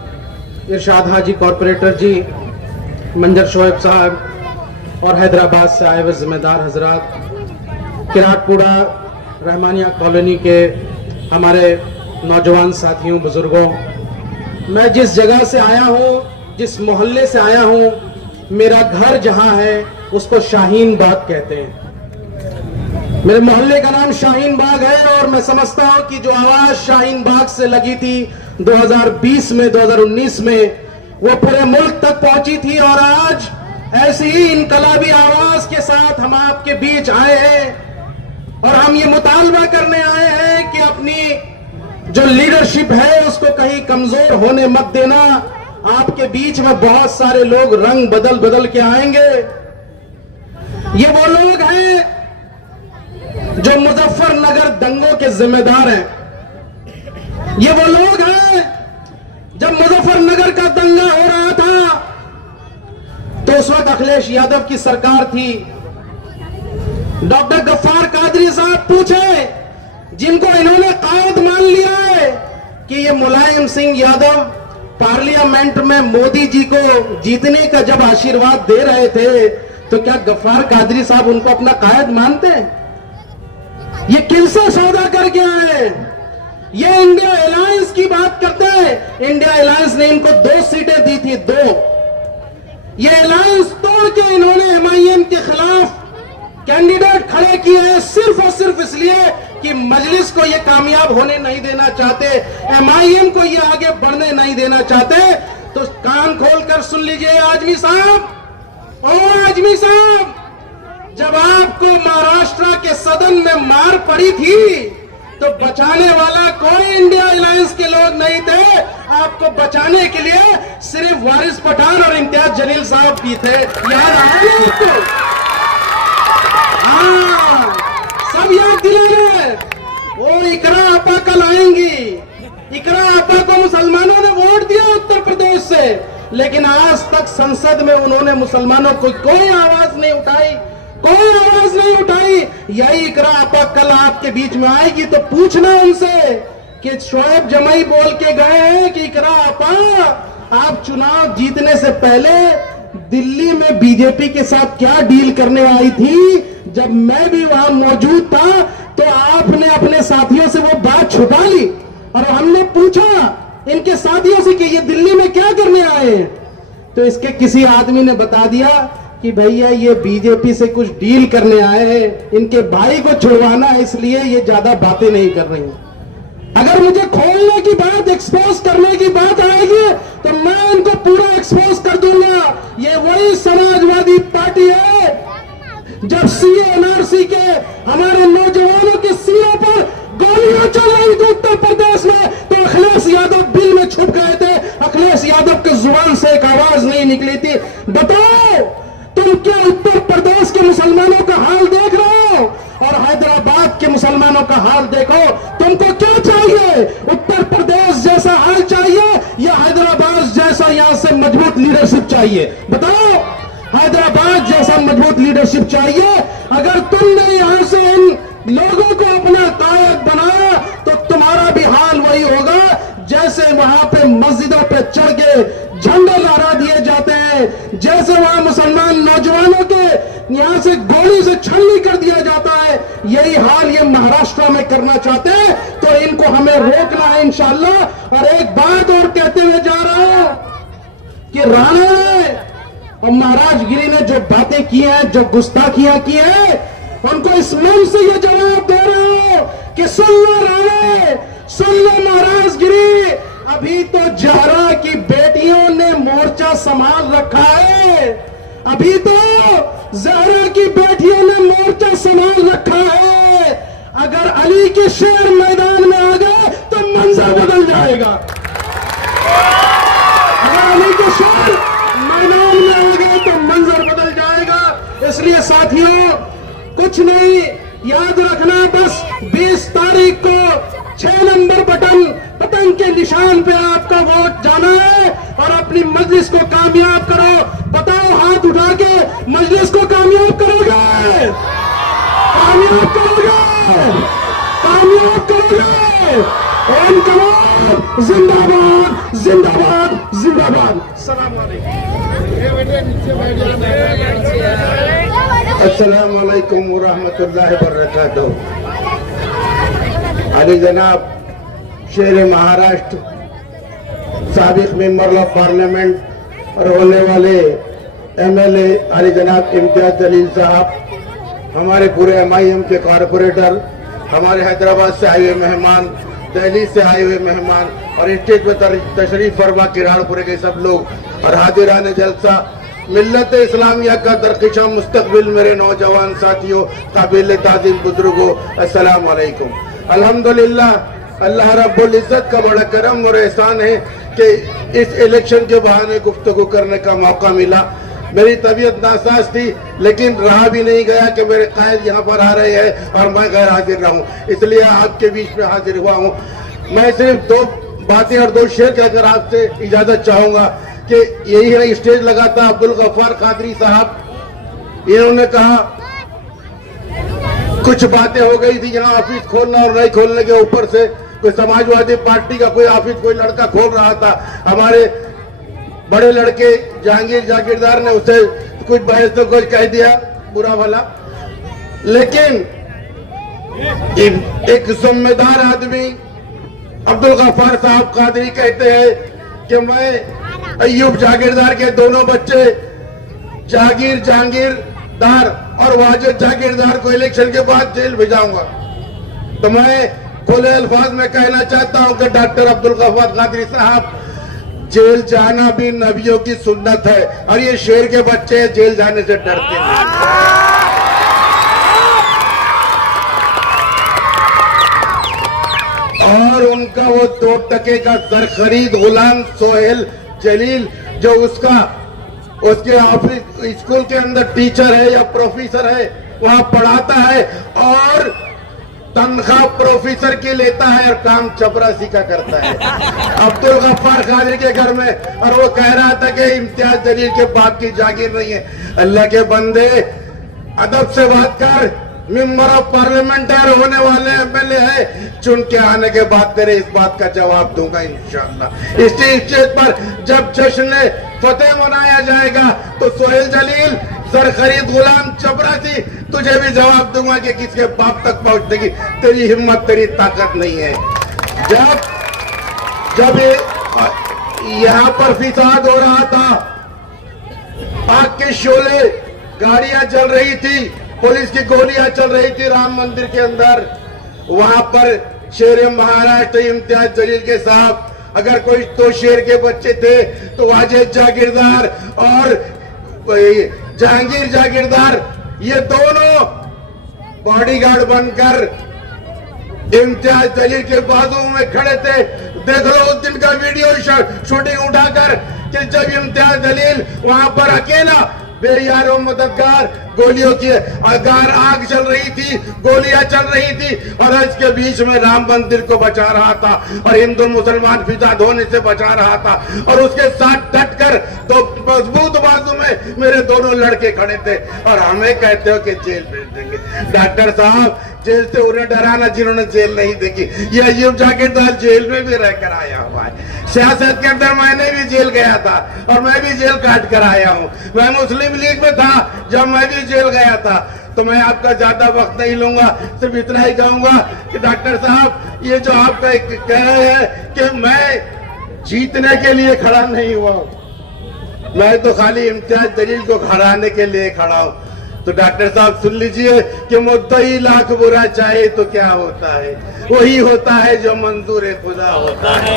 इरशाद हाजी कॉरपोरेटर जी, मंजर शोएब साहब और हैदराबाद से आए हुए जिम्मेदार हजरात, किराटपुरा रहमानिया कॉलोनी के हमारे नौजवान साथियों, बुजुर्गों, मैं जिस जगह से आया हूँ, जिस मोहल्ले से आया हूँ, मेरा घर जहाँ है उसको शाहीन बाग कहते हैं। मेरे मोहल्ले का नाम शाहीन बाग है और मैं समझता हूँ कि जो आवाज शाहीन बाग से लगी थी 2020 में, 2019 में, वो पूरे मुल्क तक पहुंची थी। और आज ऐसी ही इनकलाबी आवाज के साथ हम आपके बीच आए हैं और हम ये मुतालबा करने आए हैं कि अपनी जो लीडरशिप है उसको कहीं कमजोर होने मत देना। आपके बीच में बहुत सारे लोग रंग बदल बदल के आएंगे। ये वो लोग हैं जो मुजफ्फरनगर दंगों के जिम्मेदार हैं। ये वो लोग हैं जब मुजफ्फरनगर का दंगा हो रहा था तो उस वक्त अखिलेश यादव की सरकार थी। डॉक्टर गफ्फार कादरी साहब पूछे, जिनको इन्होंने कायद मान लिया है कि ये मुलायम सिंह यादव पार्लियामेंट में मोदी जी को जीतने का जब आशीर्वाद दे रहे थे तो क्या गफ्फार कादरी साहब उनको अपना कायद मानते हैं? ये किनसे सौदा करके आए? ये इंडिया अलायंस की बात करते हैं। इंडिया अलायंस ने इनको 2 सीटें दी थी, 2। ये अलायंस तोड़ के इन्होंने एमआईएम के खिलाफ कैंडिडेट खड़े किए हैं सिर्फ और सिर्फ इसलिए कि मजलिस को ये कामयाब होने नहीं देना चाहते, एमआईएम को ये आगे बढ़ने नहीं देना चाहते। तो कान खोलकर सुन लीजिए आजमी साहब, ओ आजमी साहब, जब आपको महाराष्ट्र के सदन में मार पड़ी थी तो बचाने वाला कोई इंडिया अलायंस के लोग नहीं थे। आपको बचाने के लिए सिर्फ वारिस पठान और इम्तियाज जलील साहब भी थे। याद आया आपको? हाँ, सब याद दिला रहे। वो इकरा आपा कल आएंगी। इकरा आपा को मुसलमानों ने वोट दिया उत्तर प्रदेश से, लेकिन आज तक संसद में उन्होंने मुसलमानों को कोई आवाज नहीं उठाई, कोई आवाज नहीं उठाई। यही इकरा आपा कल आपके बीच में आएगी तो पूछना उनसे कि शोएब जमई बोल के गए हैं कि इकरा आपा, आप चुनाव जीतने से पहले दिल्ली में बीजेपी के साथ क्या डील करने आई थी? जब मैं भी वहां मौजूद था तो आपने अपने साथियों से वो बात छुपा ली और हमने पूछा इनके साथियों से कि ये दिल्ली में क्या करने आए हैं, तो इसके किसी आदमी ने बता दिया कि भैया ये बीजेपी से कुछ डील करने आए हैं, इनके भाई को छुड़वाना है, इसलिए ये ज्यादा बातें नहीं कर रही हैं। अगर मुझे खोलने की बात, एक्सपोज करने की बात आएगी तो मैं इनको पूरा एक्सपोज कर दूंगा। ये वही समाजवादी पार्टी है जब सीए एनआरसी के हमारे नौजवानों के सीओ पर गोलियां चल रही थी उत्तर प्रदेश में, तो अखिलेश यादव बिल में छुप गए थे। अखिलेश यादव के जुबान से एक आवाज नहीं निकली थी। बताओ, तुम क्या उत्तर प्रदेश के मुसलमानों का हाल देख रहे हो और हैदराबाद के मुसलमानों का हाल देखो। तुमको क्या चाहिए? उत्तर प्रदेश जैसा हाल चाहिए या हैदराबाद जैसा यहां से मजबूत लीडरशिप चाहिए? बताओ, हैदराबाद जैसा मजबूत लीडरशिप चाहिए। अगर तुमने यहां से इन लोगों को अपना कायद बनाया तो तुम्हारा भी हाल वही होगा जैसे वहां पे मस्जिदों पे चढ़ के झंडे लहरा दिए जाते हैं, जैसे वहां मुसलमान नौजवानों के यहां से गोली से छलनी कर दिया जाता है, यही हाल ये महाराष्ट्र में करना चाहते हैं, तो इनको हमें रोकना है इंशाअल्लाह। और एक बात और कहते हुए जा रहा हूं कि राणे और महाराजगिरी ने जो बातें की हैं, जो गुस्ताखियां की हैं, उनको इस मंच से ये जवाब दे रहे हो कि सुन लो राणे, सुन लो महाराजगिरी, अभी तो जहरा की बेटियों ने मोर्चा संभाल रखा है, अभी तो जहरा की बेटियों ने मोर्चा संभाल रखा है। अगर अली के शेर मैदान में आ गए तो मंजर बदल जाएगा। अगर अली के शेर मैदान में आ गए तो मंजर बदल जाएगा। इसलिए साथियों, कुछ नहीं, याद रखना, बस 20 तारीख को 6 नंबर बटन पतंग के निशान पे आपका वोट जाना है और अपनी मजलिस को कामयाब करो। बताओ, हाथ उठा के मजलिस को कामयाब करोगे? कामयाब करोगे? कामयाब करोगे? ओम कमाल जिंदाबाद, जिंदाबाद, जिंदाबाद। सलाम अस्सलाम वालेकुम व रहमतुल्लाहि व बरकातहू। अली जनाब शेर महाराष्ट्र, साबिक मेंबर ऑफ पार्लियामेंट और होने वाले MLA अली जनाब इम्तियाज जलील साहब, हमारे पूरे MIM के कॉरपोरेटर, हमारे हैदराबाद से आए हुए मेहमान, दिल्ली से आए हुए मेहमान और स्टेज पर तशरीफ फरमा किराड़पुरे के सब लोग और हाजिरान जलसा, मिल्लत इस्लामिया का दरकिशा मुस्तकबिल मेरे नौजवान साथियों, काबिल ताज़ीम बुजुर्गों, अस्सलाम वालेकुम। अल्हम्दुलिल्लाह, अल्लाह रब्बुल इज्जत का बड़ा करम और एहसान है कि इस इलेक्शन के बहाने गुफ्तगू करने का मौका मिला। मेरी तबीयत नासाज थी, लेकिन रहा भी नहीं गया कि मेरे कायद यहाँ पर आ रहे हैं और मैं गैर हाजिर रहूं, इसलिए आपके बीच में हाजिर हुआ हूँ। मैं सिर्फ 2 बातें और 2 शेर कहकर आपसे इजाजत चाहूंगा कि यही है, स्टेज लगा था अब्दुल गफ्फार कादरी साहब, इन्होंने कहा कुछ बातें हो गई थी यहाँ ऑफिस खोलना और नहीं खोलने के ऊपर से, कोई समाजवादी पार्टी का कोई ऑफिस कोई लड़का खोल रहा था, हमारे बड़े लड़के जहांगीर जागीरदार ने उसे कुछ बहस तो कुछ कह दिया बुरा भला, लेकिन एक जिम्मेदार आदमी अब्दुल गफ्फार साहब कादरी कहते हैं कि मैं अय्यूब जागीरदार के दोनों बच्चे जहांगीरदार और वाजिद जागीरदार को इलेक्शन के बाद जेल भेजाऊंगा। तो मैं खुले अल्फाज में कहना चाहता हूं कि डॉक्टर अब्दुल गफ्फार कादरी साहब, जेल जाना भी नबियों की सुन्नत है और ये शेर के बच्चे जेल जाने से डरते नहीं। और उनका वो 2 टके का सर खरीद गुलाम सोहेल जलील, जो उसके ऑफिस स्कूल के अंदर टीचर है या प्रोफेसर है, वहां पढ़ाता है और तनख्वाह प्रोफेसर की लेता है और काम चपरासी का करता है अब्दुल गफ्फार कादरी के घर में। और वो कह रहा था कि इम्तियाज जलील के बाप की जागीर नहीं है। अल्लाह के बंदे, अदब से बात कर, मेंबर ऑफ पार्लियामेंट होने वाले MLA है, चुन के आने के बाद तेरे इस बात का जवाब दूंगा इंशाअल्लाह। इस स्टेज पर जब जश्न फतेह मनाया जाएगा तो सोहेल जलील, सर खरीद गुलाम चपरासी, तुझे भी जवाब दूंगा कि किसके बाप तक पहुंचने की तेरी हिम्मत, तेरी ताकत नहीं है। जब यहाँ पर फिसाद हो रहा था, आग के शोले, गाड़ियां चल रही थी, पुलिस की गोलियां चल रही थी राम मंदिर के अंदर, वहां पर शेर महाराष्ट्र इम्तियाज जलील के साहब, अगर कोई 2 शेर के बच्चे थे तो वाजिद जागीरदार और जहांगीर जागीरदार, ये दोनों बॉडीगार्ड बनकर इम्तियाज जलील के बाजू में खड़े थे। देख लो उस दिन का वीडियो शूटिंग उठाकर कि जब इम्तियाज जलील वहां पर अकेला बेयारो मददगार, गोलियों की अगार आग चल रही थी, गोलियां चल रही थी और इसके बीच में राम मंदिर को बचा रहा था और हिंदू मुसलमान फिसाद होने से बचा रहा था। और उसके साथ डटकर 2 मजबूत बाजू में मेरे दोनों लड़के खड़े थे और हमें कहते हो कि जेल भेज देंगे। डॉक्टर साहब, जेल से उन्हें डराना जिन्होंने जेल नहीं देखी। ये अय्यूब जागीरदार जेल में भी रहकर आया हुआ है। सियासत के अंदर मैंने भी जेल गया था और मैं भी जेल काट कर आया हूँ। मैं मुस्लिम लीग में था जब मैं भी जेल गया था। तो मैं आपका ज्यादा वक्त नहीं लूंगा, सिर्फ इतना ही कहूंगा कि डॉक्टर साहब ये जो आप कह रहे हैं कि मैं जीतने के लिए खड़ा नहीं हुआ, मैं तो खाली इम्तियाज जलील को हराने के लिए खड़ा हूं। तो डॉक्टर साहब सुन लीजिए कि मुद्दई लाख बुरा चाहे तो क्या होता है, वही होता है जो मंजूर खुदा होता है।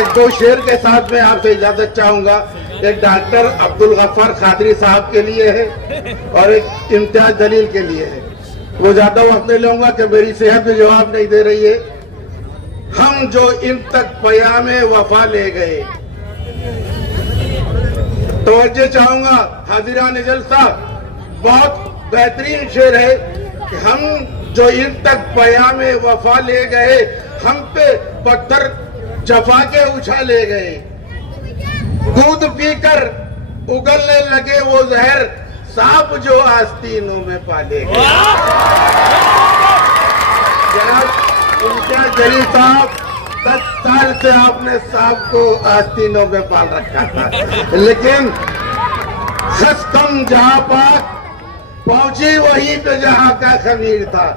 एक दो शेर के साथ मैं आपसे इजाजत चाहूंगा। एक डॉक्टर अब्दुल गफ्फार खादरी साहब के लिए है और एक इम्तियाज जलील के लिए है। वो ज्यादा वक्त नहीं लूंगा कि मेरी सेहत भी जवाब नहीं दे रही है। हम जो इन तक पयामे वफा ले गए, तवज्जो चाहूंगा हाजिरान जलसा, बहुत बेहतरीन शेर है कि हम जो इन तक पयामे वफा ले गए, हम पे पत्थर जफा के उछाले गए, दूध पीकर उगलने लगे वो जहर, सांप जो आस्तीनों में पाले गए। जनाब इम्तियाज जलील साहब, 10 साल से आपने सांप को आस्तीनों में पाल रखा था, लेकिन खस्तम जहां पाक पहुंची वहीं पे जहां का खमीर था,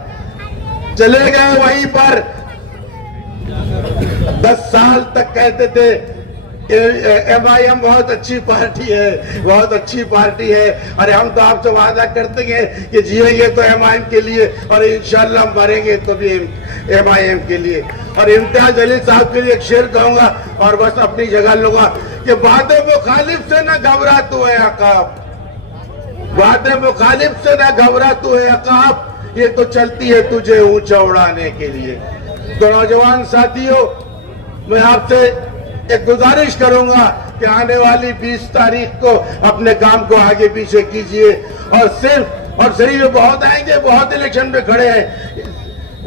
चले गए वहीं पर। 10 साल तक कहते थे MIM बहुत अच्छी पार्टी है, बहुत अच्छी पार्टी है। अरे हम तो आपसे वादा करते हैं कि जिएंगे तो MIM के लिए और इंशाल्लाह मरेंगे तो भी MIM के लिए। और इम्तियाज जलील साहब के लिए एक शेर कहूंगा और बस अपनी जगह लूंगा कि वादे मुखालिफ से न घबरा तू है अकाब, वादे मुखालिफ से न घबरा तू है अकाब, ये तो चलती है तुझे ऊंचा उड़ाने के लिए। तो नौजवान साथियों, मैं आपसे एक गुजारिश करूंगा कि आने वाली 20 तारीख को अपने काम को आगे पीछे कीजिए और शरीफ बहुत आएंगे, बहुत इलेक्शन में खड़े हैं,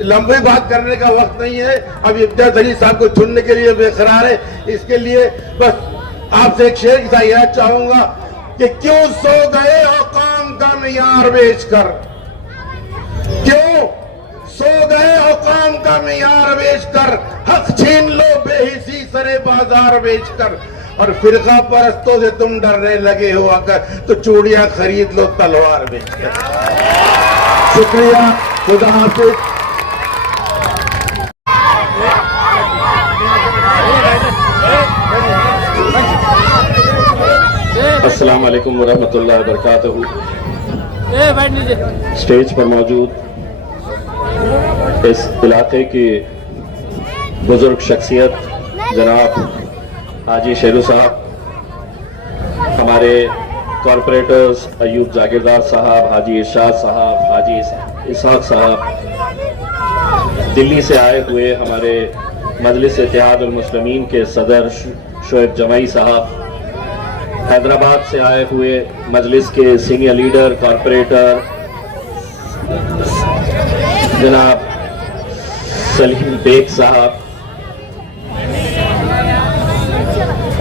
लंबी बात करने का वक्त नहीं है। अब इम्तियाज जलील साहब को चुनने के लिए बेकरार है, इसके लिए बस आपसे एक शेर सा याद चाहूंगा कि क्यों सो गए हो कौम का मियार बेचकर, क्यों सो गए हो कौम का मियार बेचकर, हक छीन लो बेहिसी सरे बाजार बेचकर, और फिरका परस्तों से तुम डरने लगे हो अगर तो चूड़ियां खरीद लो तलवार बेचकर। शुक्रिया, खुदा हाफिज। अस्सलाम वालेकुम वरहमतुल्लाहि वबरकातुहू। स्टेज पर मौजूद इस इलाके की बुजुर्ग शख्सियत जनाब हाजी शेरू साहब, हमारे कॉरपोरेटर्स अयूब जागीरदार साहब, हाजी इरशाद साहब, हाजी इसाक साहब, दिल्ली से आए हुए हमारे मजलिस इत्तेहाद उल मुस्लिमीन के सदर शोएब जमाई साहब, हैदराबाद से आए हुए मजलिस के सीनियर लीडर कॉरपोरेटर जनाब सलीम बेग साहब,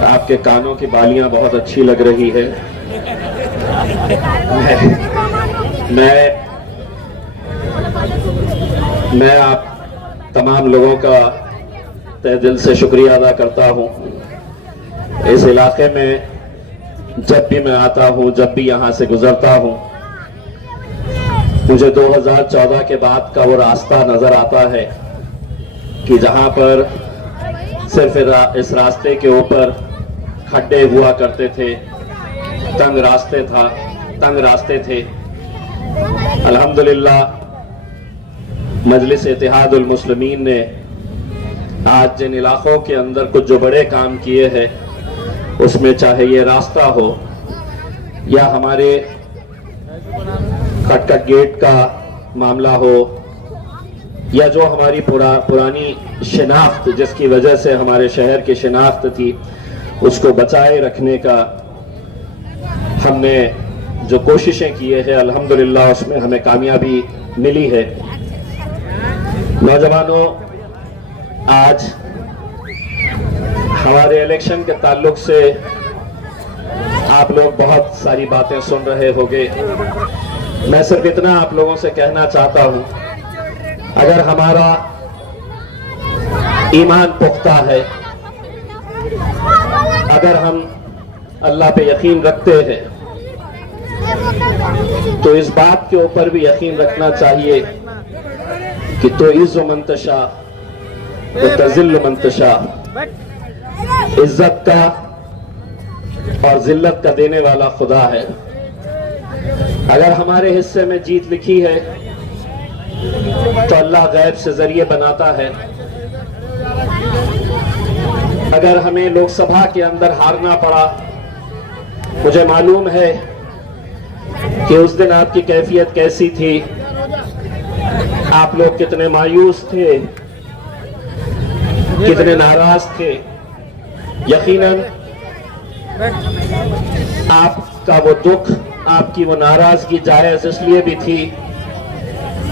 आपके कानों की बालियां बहुत अच्छी लग रही है। मैं आप तमाम लोगों का तहे दिल से शुक्रिया अदा करता हूं। इस इलाके में जब भी मैं आता हूं, जब भी यहां से गुजरता हूं, मुझे 2014 के बाद का वो रास्ता नजर आता है कि जहां पर सिर्फ इस रास्ते के ऊपर खड्डे हुआ करते थे, तंग रास्ते थे। अल्हम्दुलिल्लाह मजलिस इत्तेहाद उल मुस्लिमीन ने आज जिन इलाकों के अंदर कुछ जो बड़े काम किए हैं, उसमें चाहे ये रास्ता हो या हमारे खटखट गेट का मामला हो या जो हमारी पुरानी शिनाख्त जिसकी वजह से हमारे शहर की शिनाख्त थी उसको बचाए रखने का हमने जो कोशिशें की है, अल्हम्दुलिल्लाह उसमें हमें कामयाबी मिली है। नौजवानों, आज हमारे इलेक्शन के ताल्लुक से आप लोग बहुत सारी बातें सुन रहे होंगे। मैं सिर्फ इतना आप लोगों से कहना चाहता हूं, अगर हमारा ईमान पुख्ता है, अगर हम अल्लाह पे यकीन रखते हैं, तो इस बात के ऊपर भी यकीन रखना चाहिए कि तो इज़्ज़ु मंतशा व तज़िल्लु मंतशा, इज्जत का और जिल्लत का देने वाला खुदा है। अगर हमारे हिस्से में जीत लिखी है तो अल्लाह गैब से जरिए बनाता है। अगर हमें लोकसभा के अंदर हारना पड़ा, मुझे मालूम है कि उस दिन आपकी कैफियत कैसी थी, आप लोग कितने मायूस थे, कितने नाराज थे। यकीनन आपका वो दुख, आपकी वो नाराजगी जायज इसलिए भी थी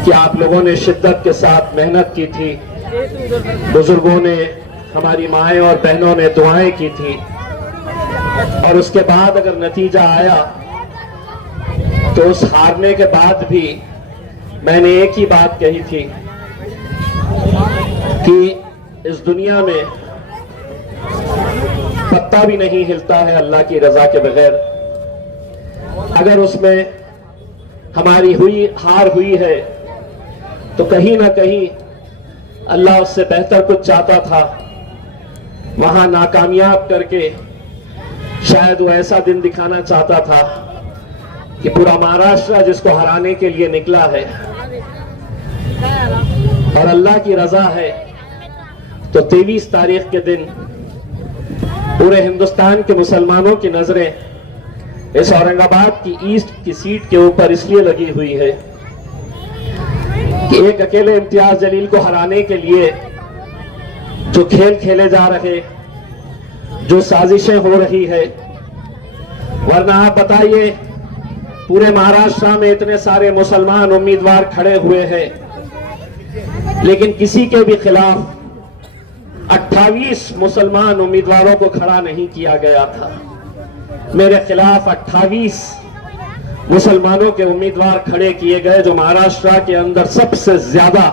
कि आप लोगों ने शिद्दत के साथ मेहनत की थी, बुजुर्गों ने, हमारी माएं और बहनों ने दुआएं की थी, और उसके बाद अगर नतीजा आया तो उस हारने के बाद भी मैंने एक ही बात कही थी कि इस दुनिया में पत्ता भी नहीं हिलता है अल्लाह की रजा के बगैर। अगर उसमें हमारी हार हुई है तो कहीं ना कहीं अल्लाह उससे बेहतर कुछ चाहता था। वहां नाकामयाब करके शायद वो ऐसा दिन दिखाना चाहता था कि पूरा महाराष्ट्र जिसको हराने के लिए निकला है और अल्लाह की रजा है तो 23 तारीख के दिन पूरे हिंदुस्तान के मुसलमानों की नजरें इस औरंगाबाद की ईस्ट की सीट के ऊपर इसलिए लगी हुई है कि एक अकेले इम्तियाज जलील को हराने के लिए जो खेल खेले जा रहे, जो साजिशें हो रही है। वरना आप बताइए, पूरे महाराष्ट्र में इतने सारे मुसलमान उम्मीदवार खड़े हुए हैं, लेकिन किसी के भी खिलाफ 28 मुसलमान उम्मीदवारों को खड़ा नहीं किया गया था। मेरे खिलाफ 28 मुसलमानों के उम्मीदवार खड़े किए गए, जो महाराष्ट्र के अंदर सबसे ज्यादा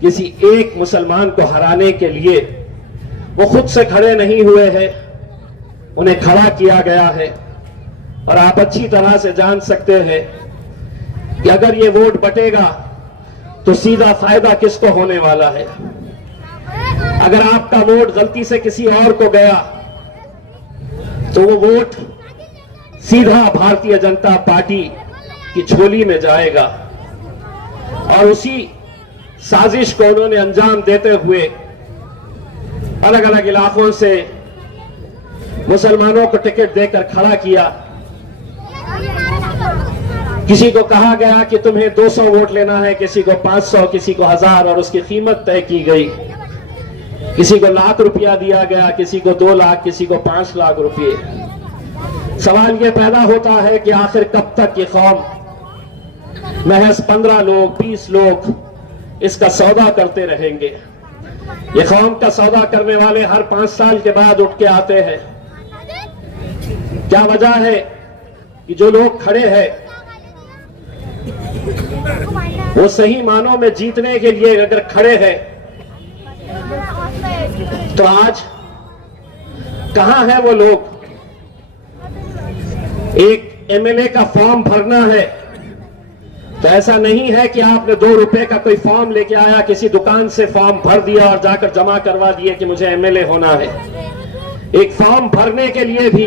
किसी एक मुसलमान को हराने के लिए वो खुद से खड़े नहीं हुए हैं, उन्हें खड़ा किया गया है। और आप अच्छी तरह से जान सकते हैं कि अगर ये वोट बटेगा तो सीधा फायदा किसको होने वाला है। अगर आपका वोट गलती से किसी और को गया तो वो वोट सीधा भारतीय जनता पार्टी की झोली में जाएगा। और उसी साजिश को उन्होंने अंजाम देते हुए अलग अलग इलाकों से मुसलमानों को टिकट देकर खड़ा किया। किसी को कहा गया कि तुम्हें 200 वोट लेना है, किसी को 500, किसी को 1000, और उसकी कीमत तय की गई। किसी को लाख रुपया दिया गया, किसी को 2 लाख, किसी को 5 लाख रुपये। सवाल यह पैदा होता है कि आखिर कब तक ये कौम महज 15 लोग, 20 लोग इसका सौदा करते रहेंगे। ये कौम का सौदा करने वाले हर 5 साल के बाद उठ के आते हैं। क्या वजह है कि जो लोग खड़े हैं वो सही मानों में जीतने के लिए अगर खड़े हैं तो आज कहां है वो लोग। एक एमएलए का फॉर्म भरना है तो ऐसा नहीं है कि आपने 2 रुपए का कोई फॉर्म लेके आया, किसी दुकान से फॉर्म भर दिया और जाकर जमा करवा दिए कि मुझे एमएलए होना है। एक फॉर्म भरने के लिए भी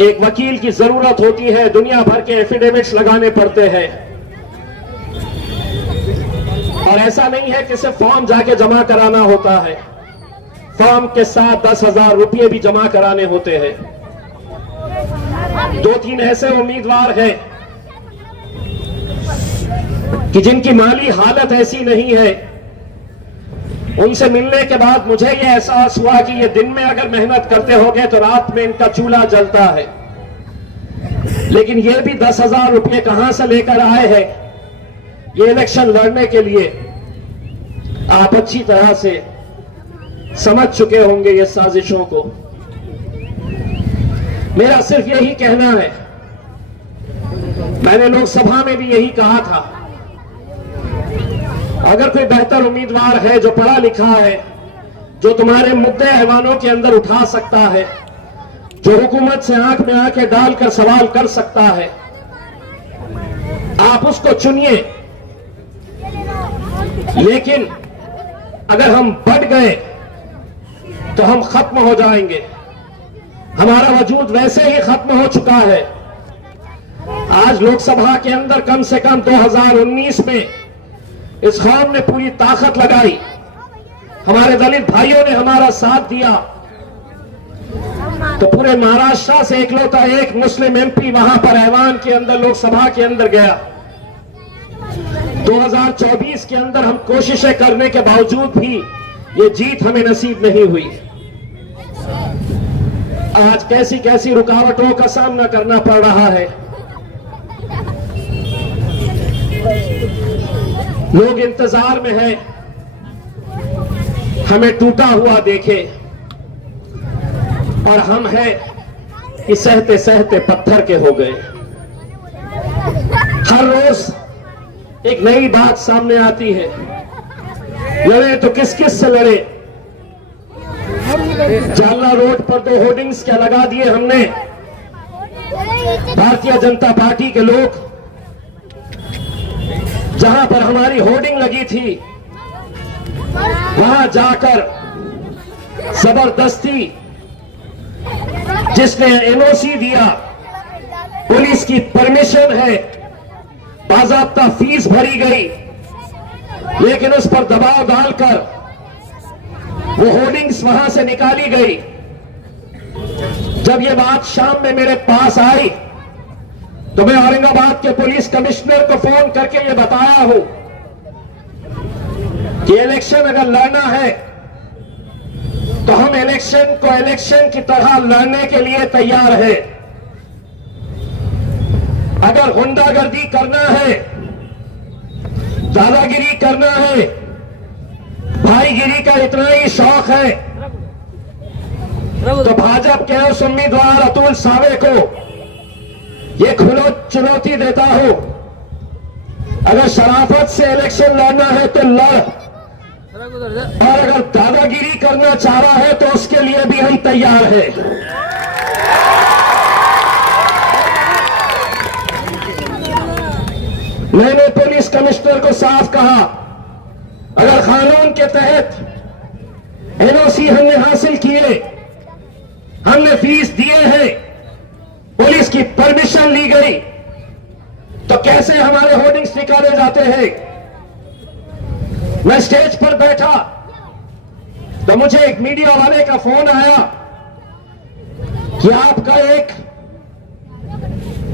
एक वकील की जरूरत होती है, दुनिया भर के एफिडेविट्स लगाने पड़ते हैं। और ऐसा नहीं है कि सिर्फ फॉर्म जाके जमा कराना होता है, फॉर्म के साथ 10,000 रुपये भी जमा कराने होते हैं। 2-3 ऐसे उम्मीदवार हैं कि जिनकी माली हालत ऐसी नहीं है। उनसे मिलने के बाद मुझे यह एहसास हुआ कि ये दिन में अगर मेहनत करते होंगे तो रात में इनका चूल्हा जलता है। लेकिन ये भी 10,000 रुपये कहां से लेकर आए हैं ये इलेक्शन लड़ने के लिए। आप अच्छी तरह से समझ चुके होंगे ये साजिशों को। मेरा सिर्फ यही कहना है, मैंने लोकसभा में भी यही कहा था, अगर कोई बेहतर उम्मीदवार है जो पढ़ा लिखा है, जो तुम्हारे मुद्दे ऐवानों के अंदर उठा सकता है, जो हुकूमत से आंख में आंखें डालकर सवाल कर सकता है, आप उसको चुनिए, लेकिन अगर हम बढ़ गए तो हम खत्म हो जाएंगे। हमारा वजूद वैसे ही खत्म हो चुका है। आज लोकसभा के अंदर कम से कम 2019 में इस कौम ने पूरी ताकत लगाई, हमारे दलित भाइयों ने हमारा साथ दिया, तो पूरे महाराष्ट्र से इकलौता एक मुस्लिम एमपी वहां पर ऐवान के अंदर लोकसभा के अंदर गया। 2024 के अंदर हम कोशिशें करने के बावजूद भी ये जीत हमें नसीब नहीं हुई। आज कैसी कैसी रुकावटों का सामना करना पड़ रहा है। लोग इंतजार में हैं हमें टूटा हुआ देखे, और हम हैं कि सहते सहते पत्थर के हो गए। हर रोज एक नई बात सामने आती है। लड़े तो किस किस से लड़े। जालना रोड पर 2 होर्डिंग्स क्या लगा दिए हमने। भारतीय जनता पार्टी के लोग, जहां पर हमारी होर्डिंग लगी थी वहां जाकर जबरदस्ती जिसने एनओसी दिया, पुलिस की परमिशन है, बाज़ाब्ता फीस भरी गई, लेकिन उस पर दबाव डालकर वो होर्डिंग्स वहां से निकाली गई। जब ये बात शाम में मेरे पास आई तो मैं औरंगाबाद के पुलिस कमिश्नर को फोन करके ये बताया हूं कि इलेक्शन अगर लड़ना है तो हम इलेक्शन को इलेक्शन की तरह लड़ने के लिए तैयार है। अगर गुंडागर्दी करना है, दादागिरी करना है, भाईगिरी का इतना ही शौक है, तो भाजपा के उस उम्मीदवार अतुल सावे को ये खुलो चुनौती देता हूं। अगर शराफत से इलेक्शन लड़ना है तो लड़, और अगर दादागिरी करना चाह रहा है तो उसके लिए भी हम तैयार हैं। मैंने पुलिस कमिश्नर को साफ कहा, अगर कानून के तहत एनओसी हमने हासिल किए, हमने फीस दिए हैं, पुलिस की परमिशन ली गई, तो कैसे हमारे होर्डिंग्स निकाले जाते हैं। मैं स्टेज पर बैठा तो मुझे एक मीडिया वाले का फोन आया कि आपका एक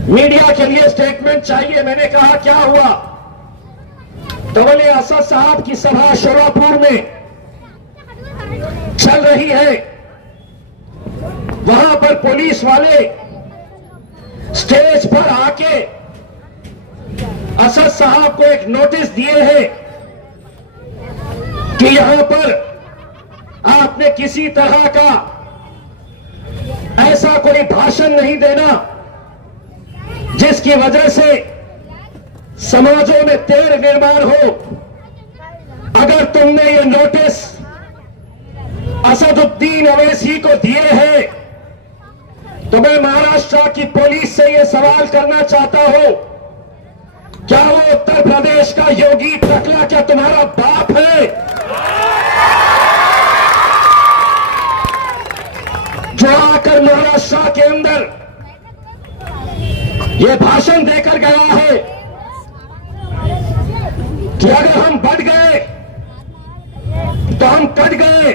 मीडिया के लिए स्टेटमेंट चाहिए। मैंने कहा क्या हुआ? तो बोले असद साहब की सभा शोरापुर में चल रही है, वहां पर पुलिस वाले स्टेज पर आके असद साहब को एक नोटिस दिए हैं कि यहां पर आपने किसी तरह का ऐसा कोई भाषण नहीं देना जिसकी वजह से समाजों में तेढ़ निर्माण हो। अगर तुमने ये नोटिस असदुद्दीन अवैसी को दिए हैं तो मैं महाराष्ट्र की पुलिस से यह सवाल करना चाहता हूं, क्या वो उत्तर प्रदेश का योगी टकला क्या तुम्हारा बाप है जो आकर महाराष्ट्र के अंदर ये भाषण देकर गया है कि अगर हम बढ़ गए तो हम कट गए।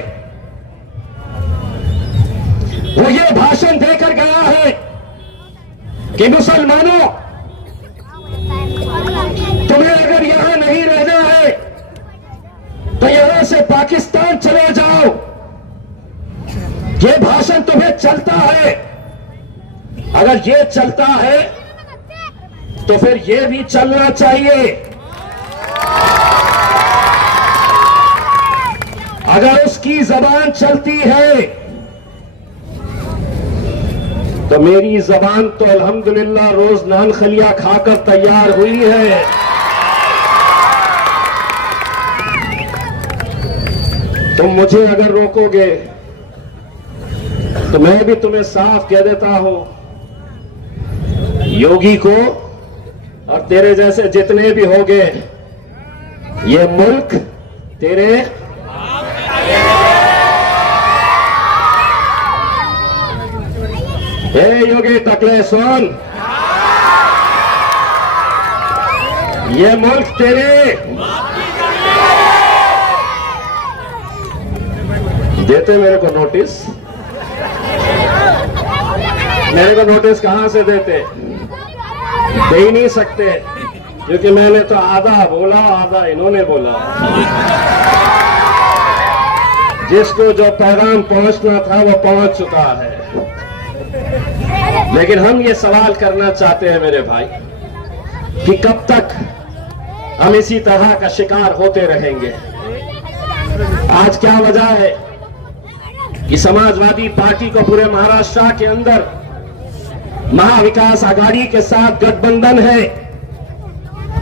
वो ये भाषण देकर गया है कि मुसलमानों, तुम्हें अगर यहां नहीं रहना है तो यहां से पाकिस्तान चले जाओ। ये भाषण तुम्हें चलता है, अगर ये चलता है तो फिर ये भी चलना चाहिए। अगर उसकी जबान चलती है तो मेरी जबान तो अल्हम्दुलिल्लाह रोज नान खलिया खाकर तैयार हुई है। तुम मुझे अगर रोकोगे तो मैं भी तुम्हें साफ कह देता हूं, योगी को और तेरे जैसे जितने भी होंगे, ये मुल्क तेरे योगी टकले सुन, ये मुल्क तेरे देते मेरे को नोटिस। मेरे को नोटिस कहां से देते? दे ही नहीं सकते, क्योंकि मैंने तो आधा बोला, आधा इन्होंने बोला। जिसको जो पैगाम पहुंचना था वो पहुंच चुका है। लेकिन हम ये सवाल करना चाहते हैं मेरे भाई कि कब तक हम इसी तरह का शिकार होते रहेंगे। आज क्या वजह है कि समाजवादी पार्टी को पूरे महाराष्ट्र के अंदर महाविकास आघाड़ी के साथ गठबंधन है,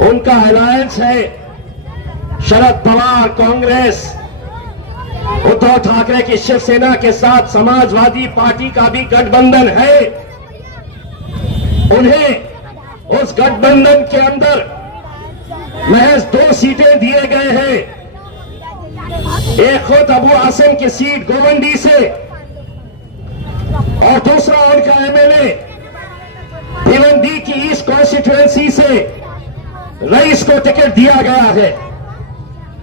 उनका अलायंस है। शरद पवार कांग्रेस, उद्धव ठाकरे की शिवसेना के साथ समाजवादी पार्टी का भी गठबंधन है। उन्हें उस गठबंधन के अंदर महज 2 सीटें दिए गए हैं। एक खुद अबू आसिम की सीट गोवंडी से और दूसरा उनका एमएलए भिवंडी की ईस्ट कॉन्स्टिट्यूएंसी से रईस को टिकट दिया गया है।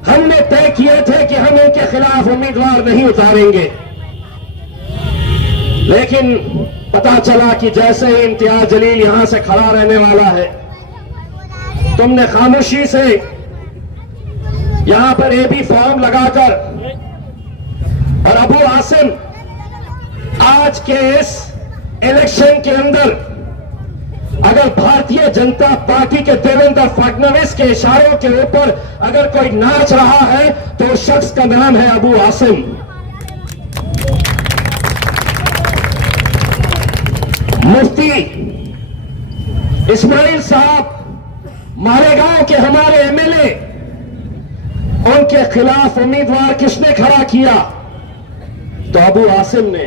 हमने तय किए थे कि हम उनके खिलाफ उम्मीदवार नहीं उतारेंगे, लेकिन पता चला कि जैसे ही इम्तियाज जलील यहां से खड़ा रहने वाला है, तुमने खामोशी से यहां पर एबी फॉर्म लगाकर और अबू आसिम आज के इस इलेक्शन के अंदर अगर भारतीय जनता पार्टी के देवेंद्र फडणवीस के इशारों के ऊपर अगर कोई नाच रहा है तो उस शख्स का नाम है अबू आसिम। मुफ्ती इस्माइल साहब मालेगांव के हमारे एमएलए, उनके खिलाफ उम्मीदवार किसने खड़ा किया? तो अबू आसिम ने।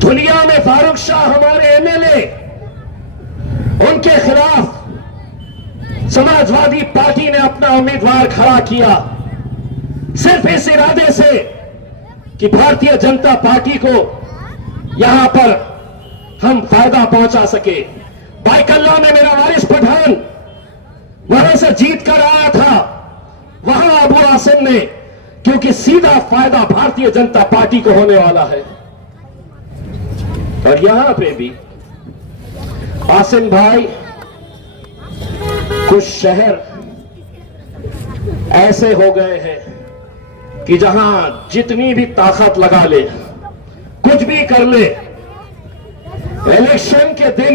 दुनिया में फारूक शाह हमारे एमएलए, उनके खिलाफ समाजवादी पार्टी ने अपना उम्मीदवार खड़ा किया, सिर्फ इस इरादे से कि भारतीय जनता पार्टी को यहां पर हम फायदा पहुंचा सके। बाइकल्ला में मेरा वारिस पठान वहां से जीत कर आया था, वहां अबू आसिम ने, क्योंकि सीधा फायदा भारतीय जनता पार्टी को होने वाला है। और यहां पे भी आसिम भाई, कुछ शहर ऐसे हो गए हैं कि जहां जितनी भी ताकत लगा ले, कुछ भी कर ले, इलेक्शन के दिन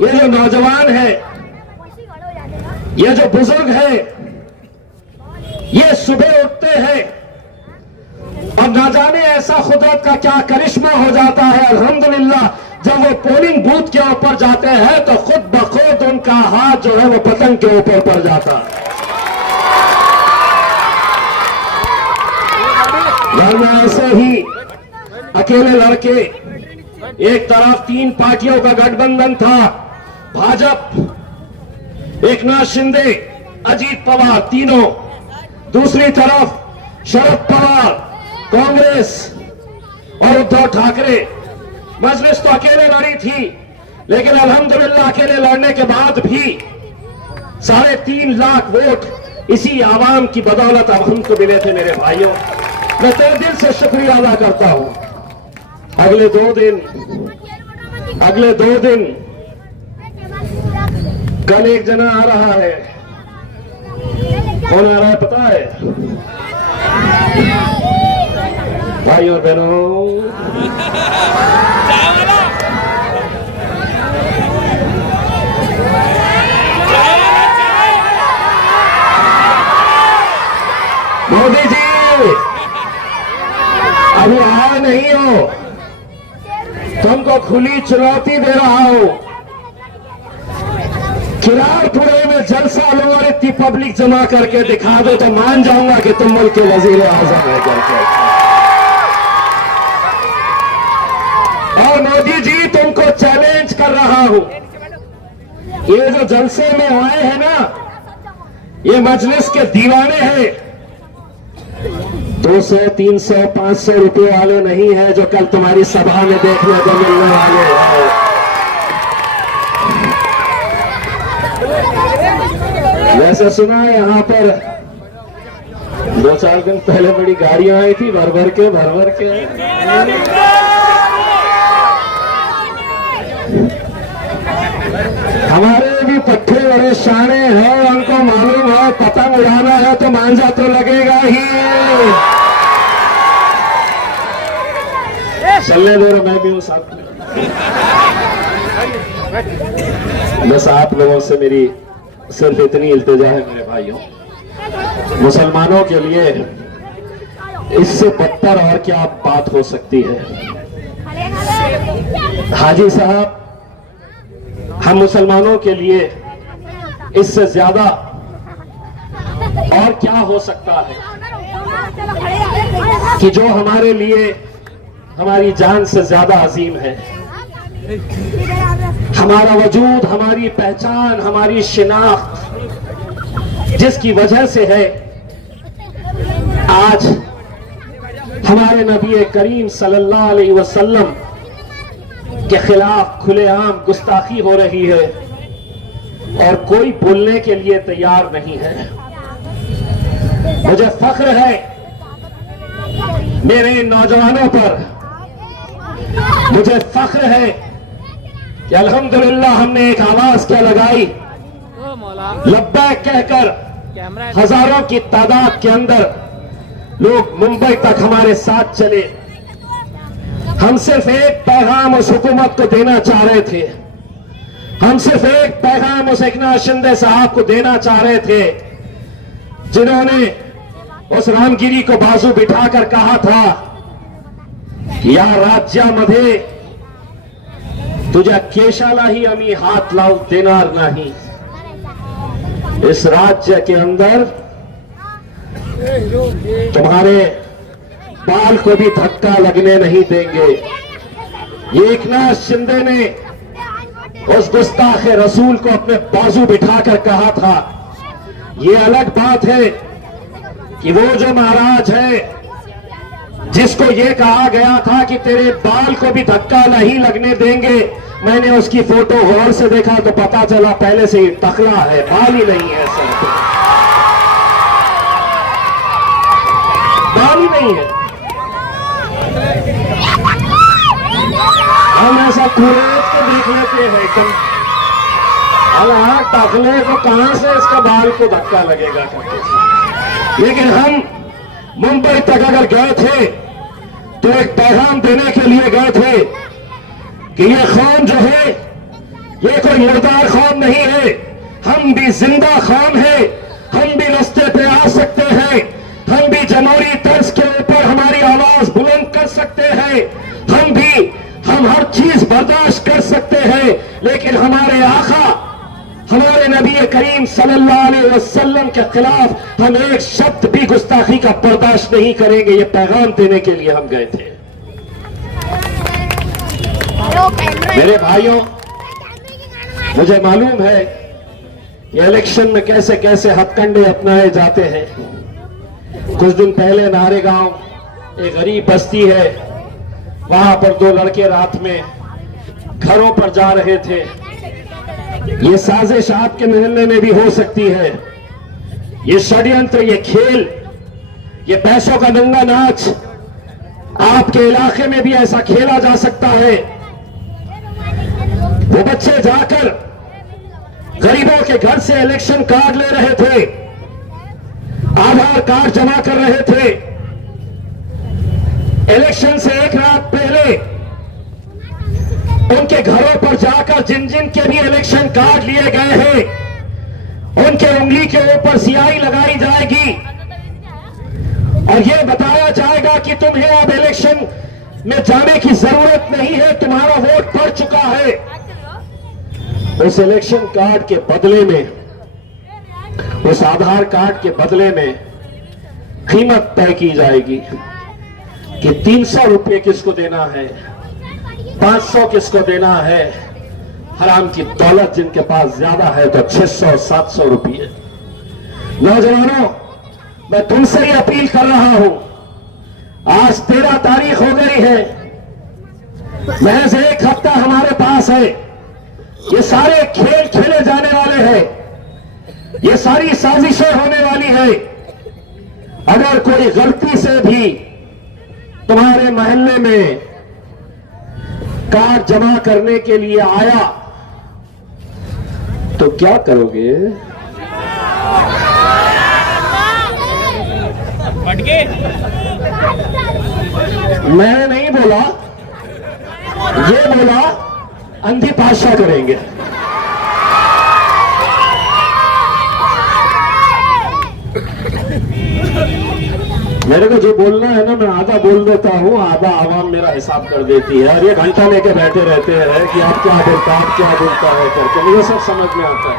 ये जो नौजवान है, ये जो बुजुर्ग है, ये सुबह उठते हैं और ना जाने ऐसा खुदावंद का क्या करिश्मा हो जाता है। अल्हम्दुलिल्लाह, जब वो पोलिंग बूथ के ऊपर जाते हैं तो खुद ब खुद उनका हाथ जो है वो पतंग के ऊपर पड़ जाता है। वरना ऐसे ही अकेले लड़के, एक तरफ 3 पार्टियों का गठबंधन था, भाजपा, एकनाथ शिंदे, अजीत पवार तीनों, दूसरी तरफ शरद पवार, कांग्रेस और उद्धव ठाकरे। मजलिस तो अकेले लड़ी थी, लेकिन अल्हम्दुलिल्लाह अकेले लड़ने के बाद भी 3.5 लाख वोट इसी आवाम की बदौलत अब हमको मिले थे। मेरे भाइयों, मैं तहे दिल से शुक्रिया अदा करता हूं। अगले दो दिन कल एक जना आ रहा है। कौन आ रहा है पता है? भाई और बहनों, मोदी जी अभी आए नहीं हो, तुमको खुली चुनौती दे रहा हूं। किरारपुरे में जलसा लो और इतनी पब्लिक जमा करके दिखा दो तो मान जाऊंगा कि तुम मुल्क के वजीर आजम है करके। और मोदी जी, तुमको चैलेंज कर रहा हूं, ये जो जलसे में आए हैं ना, ये मजलिस के दीवाने हैं। 200, 300, 500 रुपए वाले नहीं है जो कल तुम्हारी सभा में देखने को मिलने वाले हैं। वैसे सुना है यहां पर 2-4 दिन पहले बड़ी गाड़ियां आई थी भर भर के। हमारे भी पट्टे बड़े शाने हैं, उनको मालूम है पतंग उड़ाना है तो मांझा तो लगेगा ही। चलने दो, मैं भी हूं साथ में। बस आप लोगों से मेरी सिर्फ इतनी इल्तिजा है मेरे भाइयों, मुसलमानों के लिए इससे बदतर और क्या बात हो सकती है। हाजी साहब, हम मुसलमानों के लिए इससे ज्यादा और क्या हो सकता है कि जो हमारे लिए हमारी जान से ज्यादा अजीम है। हमारा वजूद, हमारी पहचान, हमारी शिनाख्त जिसकी वजह से है आज हमारे नबी करीम सल्लल्लाहु अलैहि वसल्लम के खिलाफ खुलेआम गुस्ताखी हो रही है और कोई बोलने के लिए तैयार नहीं है। मुझे फख्र है मेरे नौजवानों पर, मुझे फख्र है कि अल्हम्दुलिल्लाह हमने एक आवाज क्या लगाई, लब्बैक कहकर हजारों की तादाद के अंदर लोग मुंबई तक हमारे साथ चले। हम सिर्फ एक पैगाम उस हुकूमत को देना चाह रहे थे, हम सिर्फ एक पैगाम उस एकनाथ शिंदे साहब को देना चाह रहे थे जिन्होंने उस रामगिरी को बाजू बिठाकर कहा था, या राज्यामध्ये तुझ्या केशालाही आम्ही हाथ लावू देणार नाही। इस राज्य के अंदर तुम्हारे बाल को भी धक्का लगने नहीं देंगे। ये एकनाथ शिंदे ने उस गुस्ताख रसूल को अपने बाजू बिठाकर कहा था। ये अलग बात है कि वो जो महाराज है जिसको ये कहा गया था कि तेरे बाल को भी धक्का नहीं लगने देंगे, मैंने उसकी फोटो गौर से देखा तो पता चला पहले से ही टकला है, बाल ही नहीं है, सर पे बाल ही नहीं है। हम ऐसा कुरेद को देख लेते हैं एकदम, अल्लाह टकले को कहां से इसका बाल को धक्का लगेगा। लेकिन हम मुंबई तक अगर गए थे तो एक पैगाम देने के लिए गए थे कि ये कौम जो है ये कोई मुर्दार कौम नहीं है, हम भी जिंदा कौम है, हम भी रास्ते पे आ सकते हैं, हम भी जमहूरी तर्ज के ऊपर हमारी आवाज बुलंद कर सकते हैं, हम हर चीज बर्दाश्त कर सकते हैं, लेकिन हमारे आका हमारे नबी करीम सल्लल्लाहु अलैहि वसल्लम के खिलाफ हम एक शब्द भी गुस्ताखी का बर्दाश्त नहीं करेंगे। ये पैगाम देने के लिए हम गए थे। मेरे भाइयों, मुझे मालूम है ये इलेक्शन में कैसे कैसे हथकंडे अपनाए जाते हैं। कुछ दिन पहले नारेगांव एक गरीब बस्ती है, वहां पर 2 लड़के रात में घरों पर जा रहे थे। ये साजिश आपके मोहल्ले में भी हो सकती है, ये षड्यंत्र, ये खेल, ये पैसों का नंगा नाच आपके इलाके में भी ऐसा खेला जा सकता है। वो बच्चे जाकर गरीबों के घर से इलेक्शन कार्ड ले रहे थे, आधार कार्ड जमा कर रहे थे। इलेक्शन से एक रात पहले उनके घरों पर जाकर जिन जिन के भी इलेक्शन कार्ड लिए गए हैं उनके उंगली के ऊपर स्याही लगाई जाएगी और यह बताया जाएगा कि तुम्हें अब इलेक्शन में जाने की जरूरत नहीं है, तुम्हारा वोट पड़ चुका है। उस इलेक्शन कार्ड के बदले में, उस आधार कार्ड के बदले में कीमत तय की जाएगी कि 300 रुपये किसको देना है, 500 किसको देना है, हराम की दौलत जिनके पास ज्यादा है तो 600-700 रुपये। नौजवानों, मैं तुमसे ही अपील कर रहा हूं, आज 13 तारीख हो गई है, महज 1 हफ्ता हमारे पास है। ये सारे खेल खेले जाने वाले हैं, ये सारी साजिशें होने वाली है। अगर कोई गलती से भी तुम्हारे मोहल्ले में कार्ड जमा करने के लिए आया तो क्या करोगे? मैंने नहीं बोला, ये बोला अंधी पाशा करेंगे। मेरे को जो बोलना है ना, मैं आधा बोल देता हूँ, आधा आवाम मेरा हिसाब कर देती है, और ये घंटा लेके बैठे रहते हैं कि आप क्या बोलता है, आप क्या बोलता है करके। मुझे सब समझ में आता है,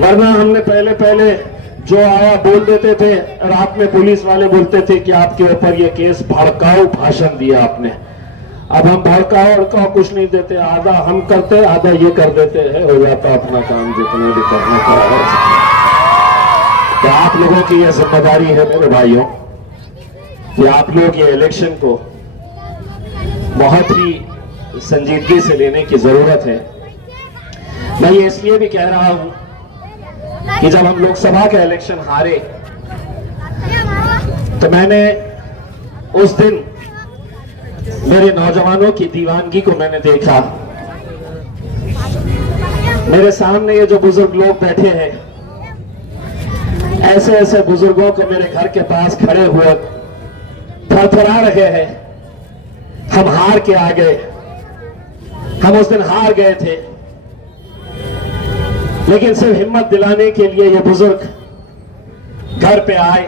वरना हमने पहले जो आया बोल देते थे। रात में पुलिस वाले बोलते थे कि आपके ऊपर ये केस, भड़काऊ भाषण दिया आपने। अब हम भड़काऊ कुछ नहीं देते, आधा हम करते, आधा ये कर देते हैं, हो जाता अपना काम जितना भी करना पड़ा है। तो आप लोगों की यह जिम्मेदारी है मेरे भाइयों कि आप लोग ये इलेक्शन को बहुत ही संजीदगी से लेने की जरूरत है। मैं ये इसलिए भी कह रहा हूं कि जब हम लोकसभा का इलेक्शन हारे तो मैंने उस दिन मेरे नौजवानों की दीवानगी को मैंने देखा। मेरे सामने ये जो बुजुर्ग लोग बैठे हैं, ऐसे ऐसे बुजुर्गों को मेरे घर के पास खड़े हुए थरथरा रहे हैं। हम हार के आ गए, हम उस दिन हार गए थे, लेकिन सिर्फ हिम्मत दिलाने के लिए ये बुजुर्ग घर पे आए,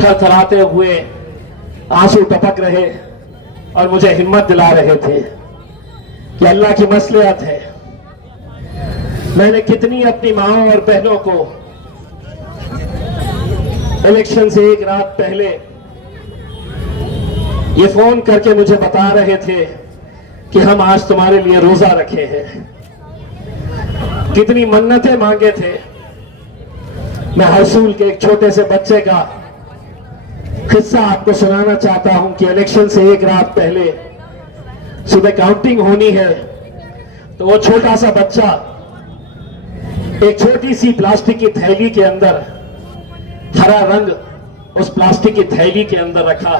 थरथराते हुए, आंसू टपक रहे और मुझे हिम्मत दिला रहे थे कि अल्लाह की मसलियत है। मैंने कितनी अपनी माओं और बहनों को इलेक्शन से 1 रात पहले ये फोन करके मुझे बता रहे थे कि हम आज तुम्हारे लिए रोजा रखे हैं, कितनी मन्नतें मांगे थे। मैं हसूल के एक छोटे से बच्चे का किस्सा आपको सुनाना चाहता हूं कि इलेक्शन से 1 रात पहले सुबह काउंटिंग होनी है, तो वो छोटा सा बच्चा एक छोटी सी प्लास्टिक की थैली के अंदर, हरा रंग उस प्लास्टिक की थैली के अंदर रखा,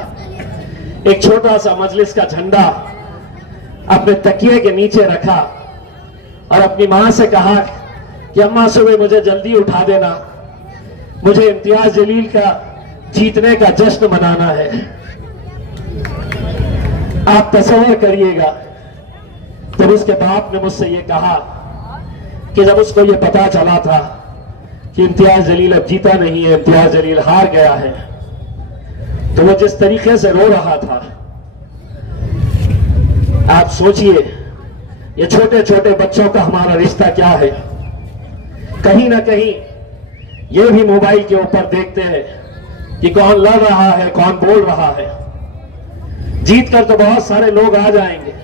एक छोटा सा मजलिस का झंडा अपने तकिए के नीचे रखा और अपनी मां से कहा कि अम्मा सुबह मुझे जल्दी उठा देना, मुझे इम्तियाज जलील का जीतने का जश्न मनाना है। आप तसव्वुर करिएगा, जब उसके बाप ने मुझसे ये कहा कि जब उसको ये पता चला था कि इम्तियाज जलील अब जीता नहीं है, इम्तियाज जलील हार गया है, तो वो जिस तरीके से रो रहा था, आप सोचिए ये छोटे छोटे बच्चों का हमारा रिश्ता क्या है। कहीं ना कहीं ये भी मोबाइल के ऊपर देखते हैं कि कौन लड़ रहा है, कौन बोल रहा है। जीत कर तो बहुत सारे लोग आ जाएंगे,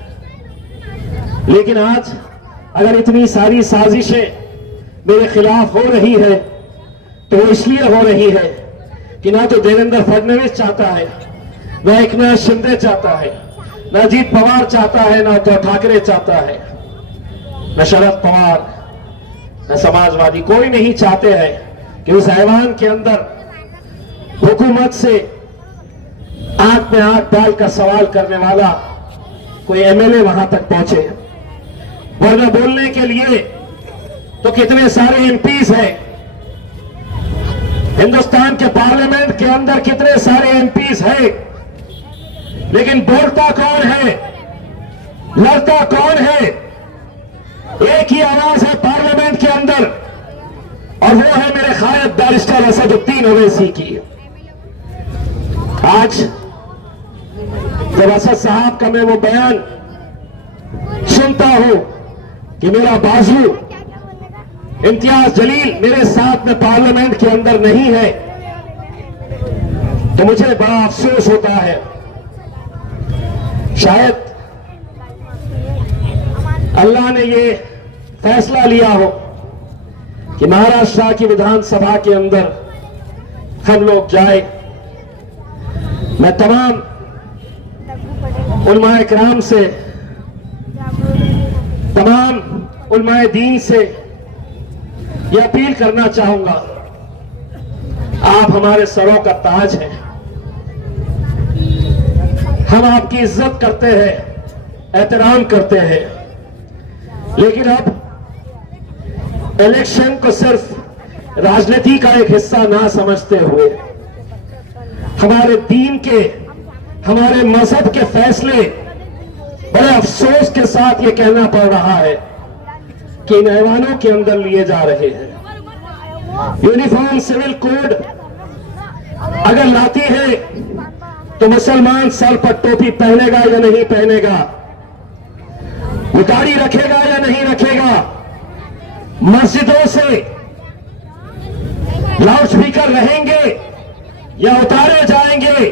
लेकिन आज अगर इतनी सारी साजिशें मेरे खिलाफ हो रही है तो वो इसलिए हो रही है कि ना तो देवेंद्र फडणवीस चाहता है, ना एकनाथ शिंदे चाहता है, ना अजीत पवार चाहता है, ना तो ठाकरे चाहता है, ना शरद पवार, ना समाजवादी, कोई नहीं चाहते हैं कि उस ऐवान के अंदर हुकूमत से आंख में आंख डालकर सवाल करने वाला कोई एमएलए वहां तक पहुंचे। वरना बोलने के लिए तो कितने सारे एमपीज हैं हिंदुस्तान के पार्लियामेंट के अंदर, कितने सारे एमपीज हैं, लेकिन बोलता कौन है, लड़ता कौन है? एक ही आवाज है पार्लियामेंट के अंदर, और वो है मेरे खायद बैरिस्टर असदुद्दीन ओवैसी की। आज जब असद साहब का मैं वो बयान सुनता हूं कि मेरा बाजू इम्तियाज जलील मेरे साथ में पार्लियामेंट के अंदर नहीं है, तो मुझे बड़ा अफसोस होता है। शायद अल्लाह ने ये फैसला लिया हो कि महाराष्ट्र की विधानसभा के अंदर हम लोग जाए, मैं तमाम उलमाए किराम से, तमाम उलमाए दीन से यह अपील करना चाहूंगा, आप हमारे सरों का ताज हैं, हम आपकी इज्जत करते हैं, एहतराम करते हैं, लेकिन अब इलेक्शन को सिर्फ राजनीति का एक हिस्सा ना समझते हुए हमारे दीन के, हमारे मजहब के फैसले बड़े अफसोस के साथ ये कहना पड़ रहा है कि इन ऐवानों के अंदर लिए जा रहे हैं। यूनिफॉर्म सिविल कोड अगर लाती है तो मुसलमान सर पर टोपी पहनेगा या नहीं पहनेगा, उतारी रखेगा या नहीं रखेगा, मस्जिदों से लाउडस्पीकर रहेंगे या उतारे जाएंगे,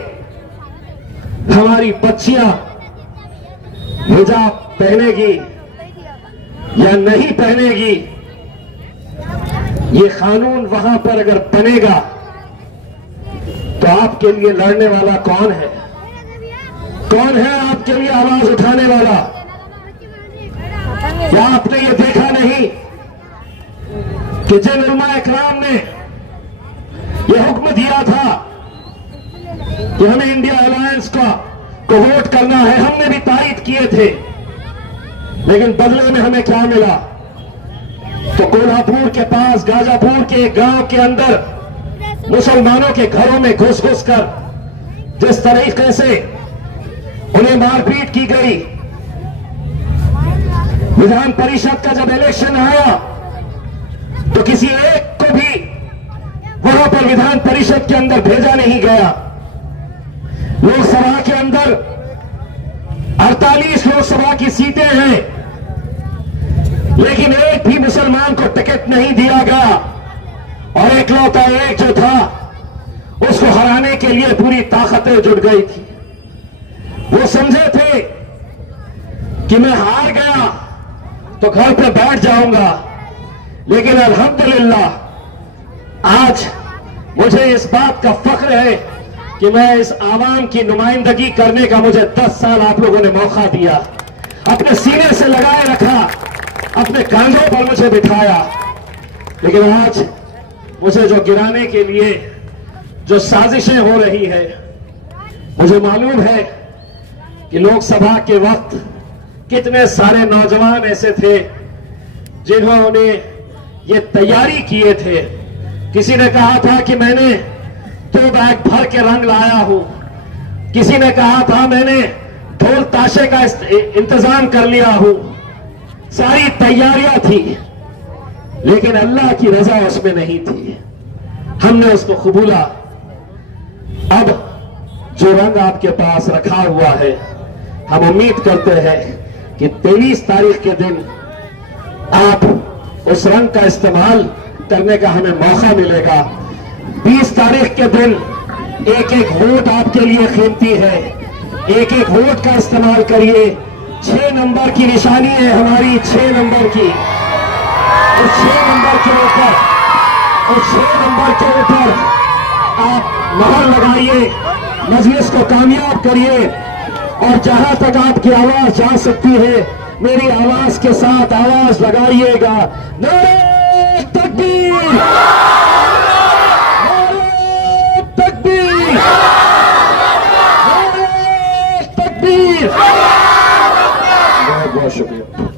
हमारी बच्चियां हिजाब पहनेगी या नहीं पहनेगी, ये कानून वहां पर अगर बनेगा तो आपके लिए लड़ने वाला कौन है? कौन है आपके लिए आवाज उठाने वाला? क्या आपने ये देखा नहीं कि जिन उलमाए किराम ने यह हुक्म दिया था कि हमें इंडिया अलायंस को वोट करना है, हमने भी तारीफ किए थे, लेकिन बदले में हमें क्या मिला? तो कोल्हापुर के पास गाजापुर के एक गांव के अंदर मुसलमानों के घरों में घुस घुस कर जिस तरीके से उन्हें मारपीट की गई, विधान परिषद का जब इलेक्शन आया तो किसी एक को भी वहां पर विधान परिषद के अंदर भेजा नहीं गया। लोकसभा के अंदर 48 लोकसभा की सीटें हैं, लेकिन एक भी मुसलमान को टिकट नहीं दिया गया, और एकलौता एक जो था उसको हराने के लिए पूरी ताकतें जुट गई थी। वो समझे थे कि मैं हार गया तो घर पे बैठ जाऊंगा, लेकिन अल्हम्दुलिल्लाह आज मुझे इस बात का फख्र है कि मैं इस आवाम की नुमाइंदगी करने का मुझे 10 साल आप लोगों ने मौका दिया, अपने सीने से लगाए रखा, अपने कांधों पर मुझे बिठाया, लेकिन आज मुझे जो गिराने के लिए जो साजिशें हो रही है, मुझे मालूम है कि लोकसभा के वक्त कितने सारे नौजवान ऐसे थे जिन्होंने ये तैयारी किए थे। किसी ने कहा था कि मैंने 2 बैग भर के रंग लाया हूं, किसी ने कहा था मैंने ढोल ताशे का इंतजाम कर लिया हूं, सारी तैयारियां थी, लेकिन अल्लाह की रजा उसमें नहीं थी, हमने उसको कबूला। अब जो रंग आपके पास रखा हुआ है, हम उम्मीद करते हैं कि 23 तारीख के दिन आप उस रंग का इस्तेमाल करने का हमें मौका मिलेगा। 20 तारीख के दिन एक एक वोट आपके लिए कीमती है, एक एक वोट का इस्तेमाल करिए। 6 नंबर की निशानी है हमारी, 6 नंबर की, उस 6 नंबर के ऊपर, उस 6 नंबर के ऊपर आप मोहर लगाइए, मजलिस को कामयाब करिए, और जहां तक आपकी आवाज जा सकती है मेरी आवाज के साथ आवाज लगाइएगा। नारे तकबीर, नारे तकबीर, नारे तकबीर। बहुत बहुत शुक्रिया।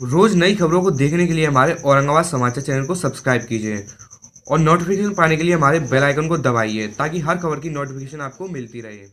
रोज नई खबरों को देखने के लिए हमारे औरंगाबाद समाचार चैनल को सब्सक्राइब कीजिए और नोटिफिकेशन पाने के लिए हमारे बेल आइकन को दबाइए ताकि हर खबर की नोटिफिकेशन आपको मिलती रहे।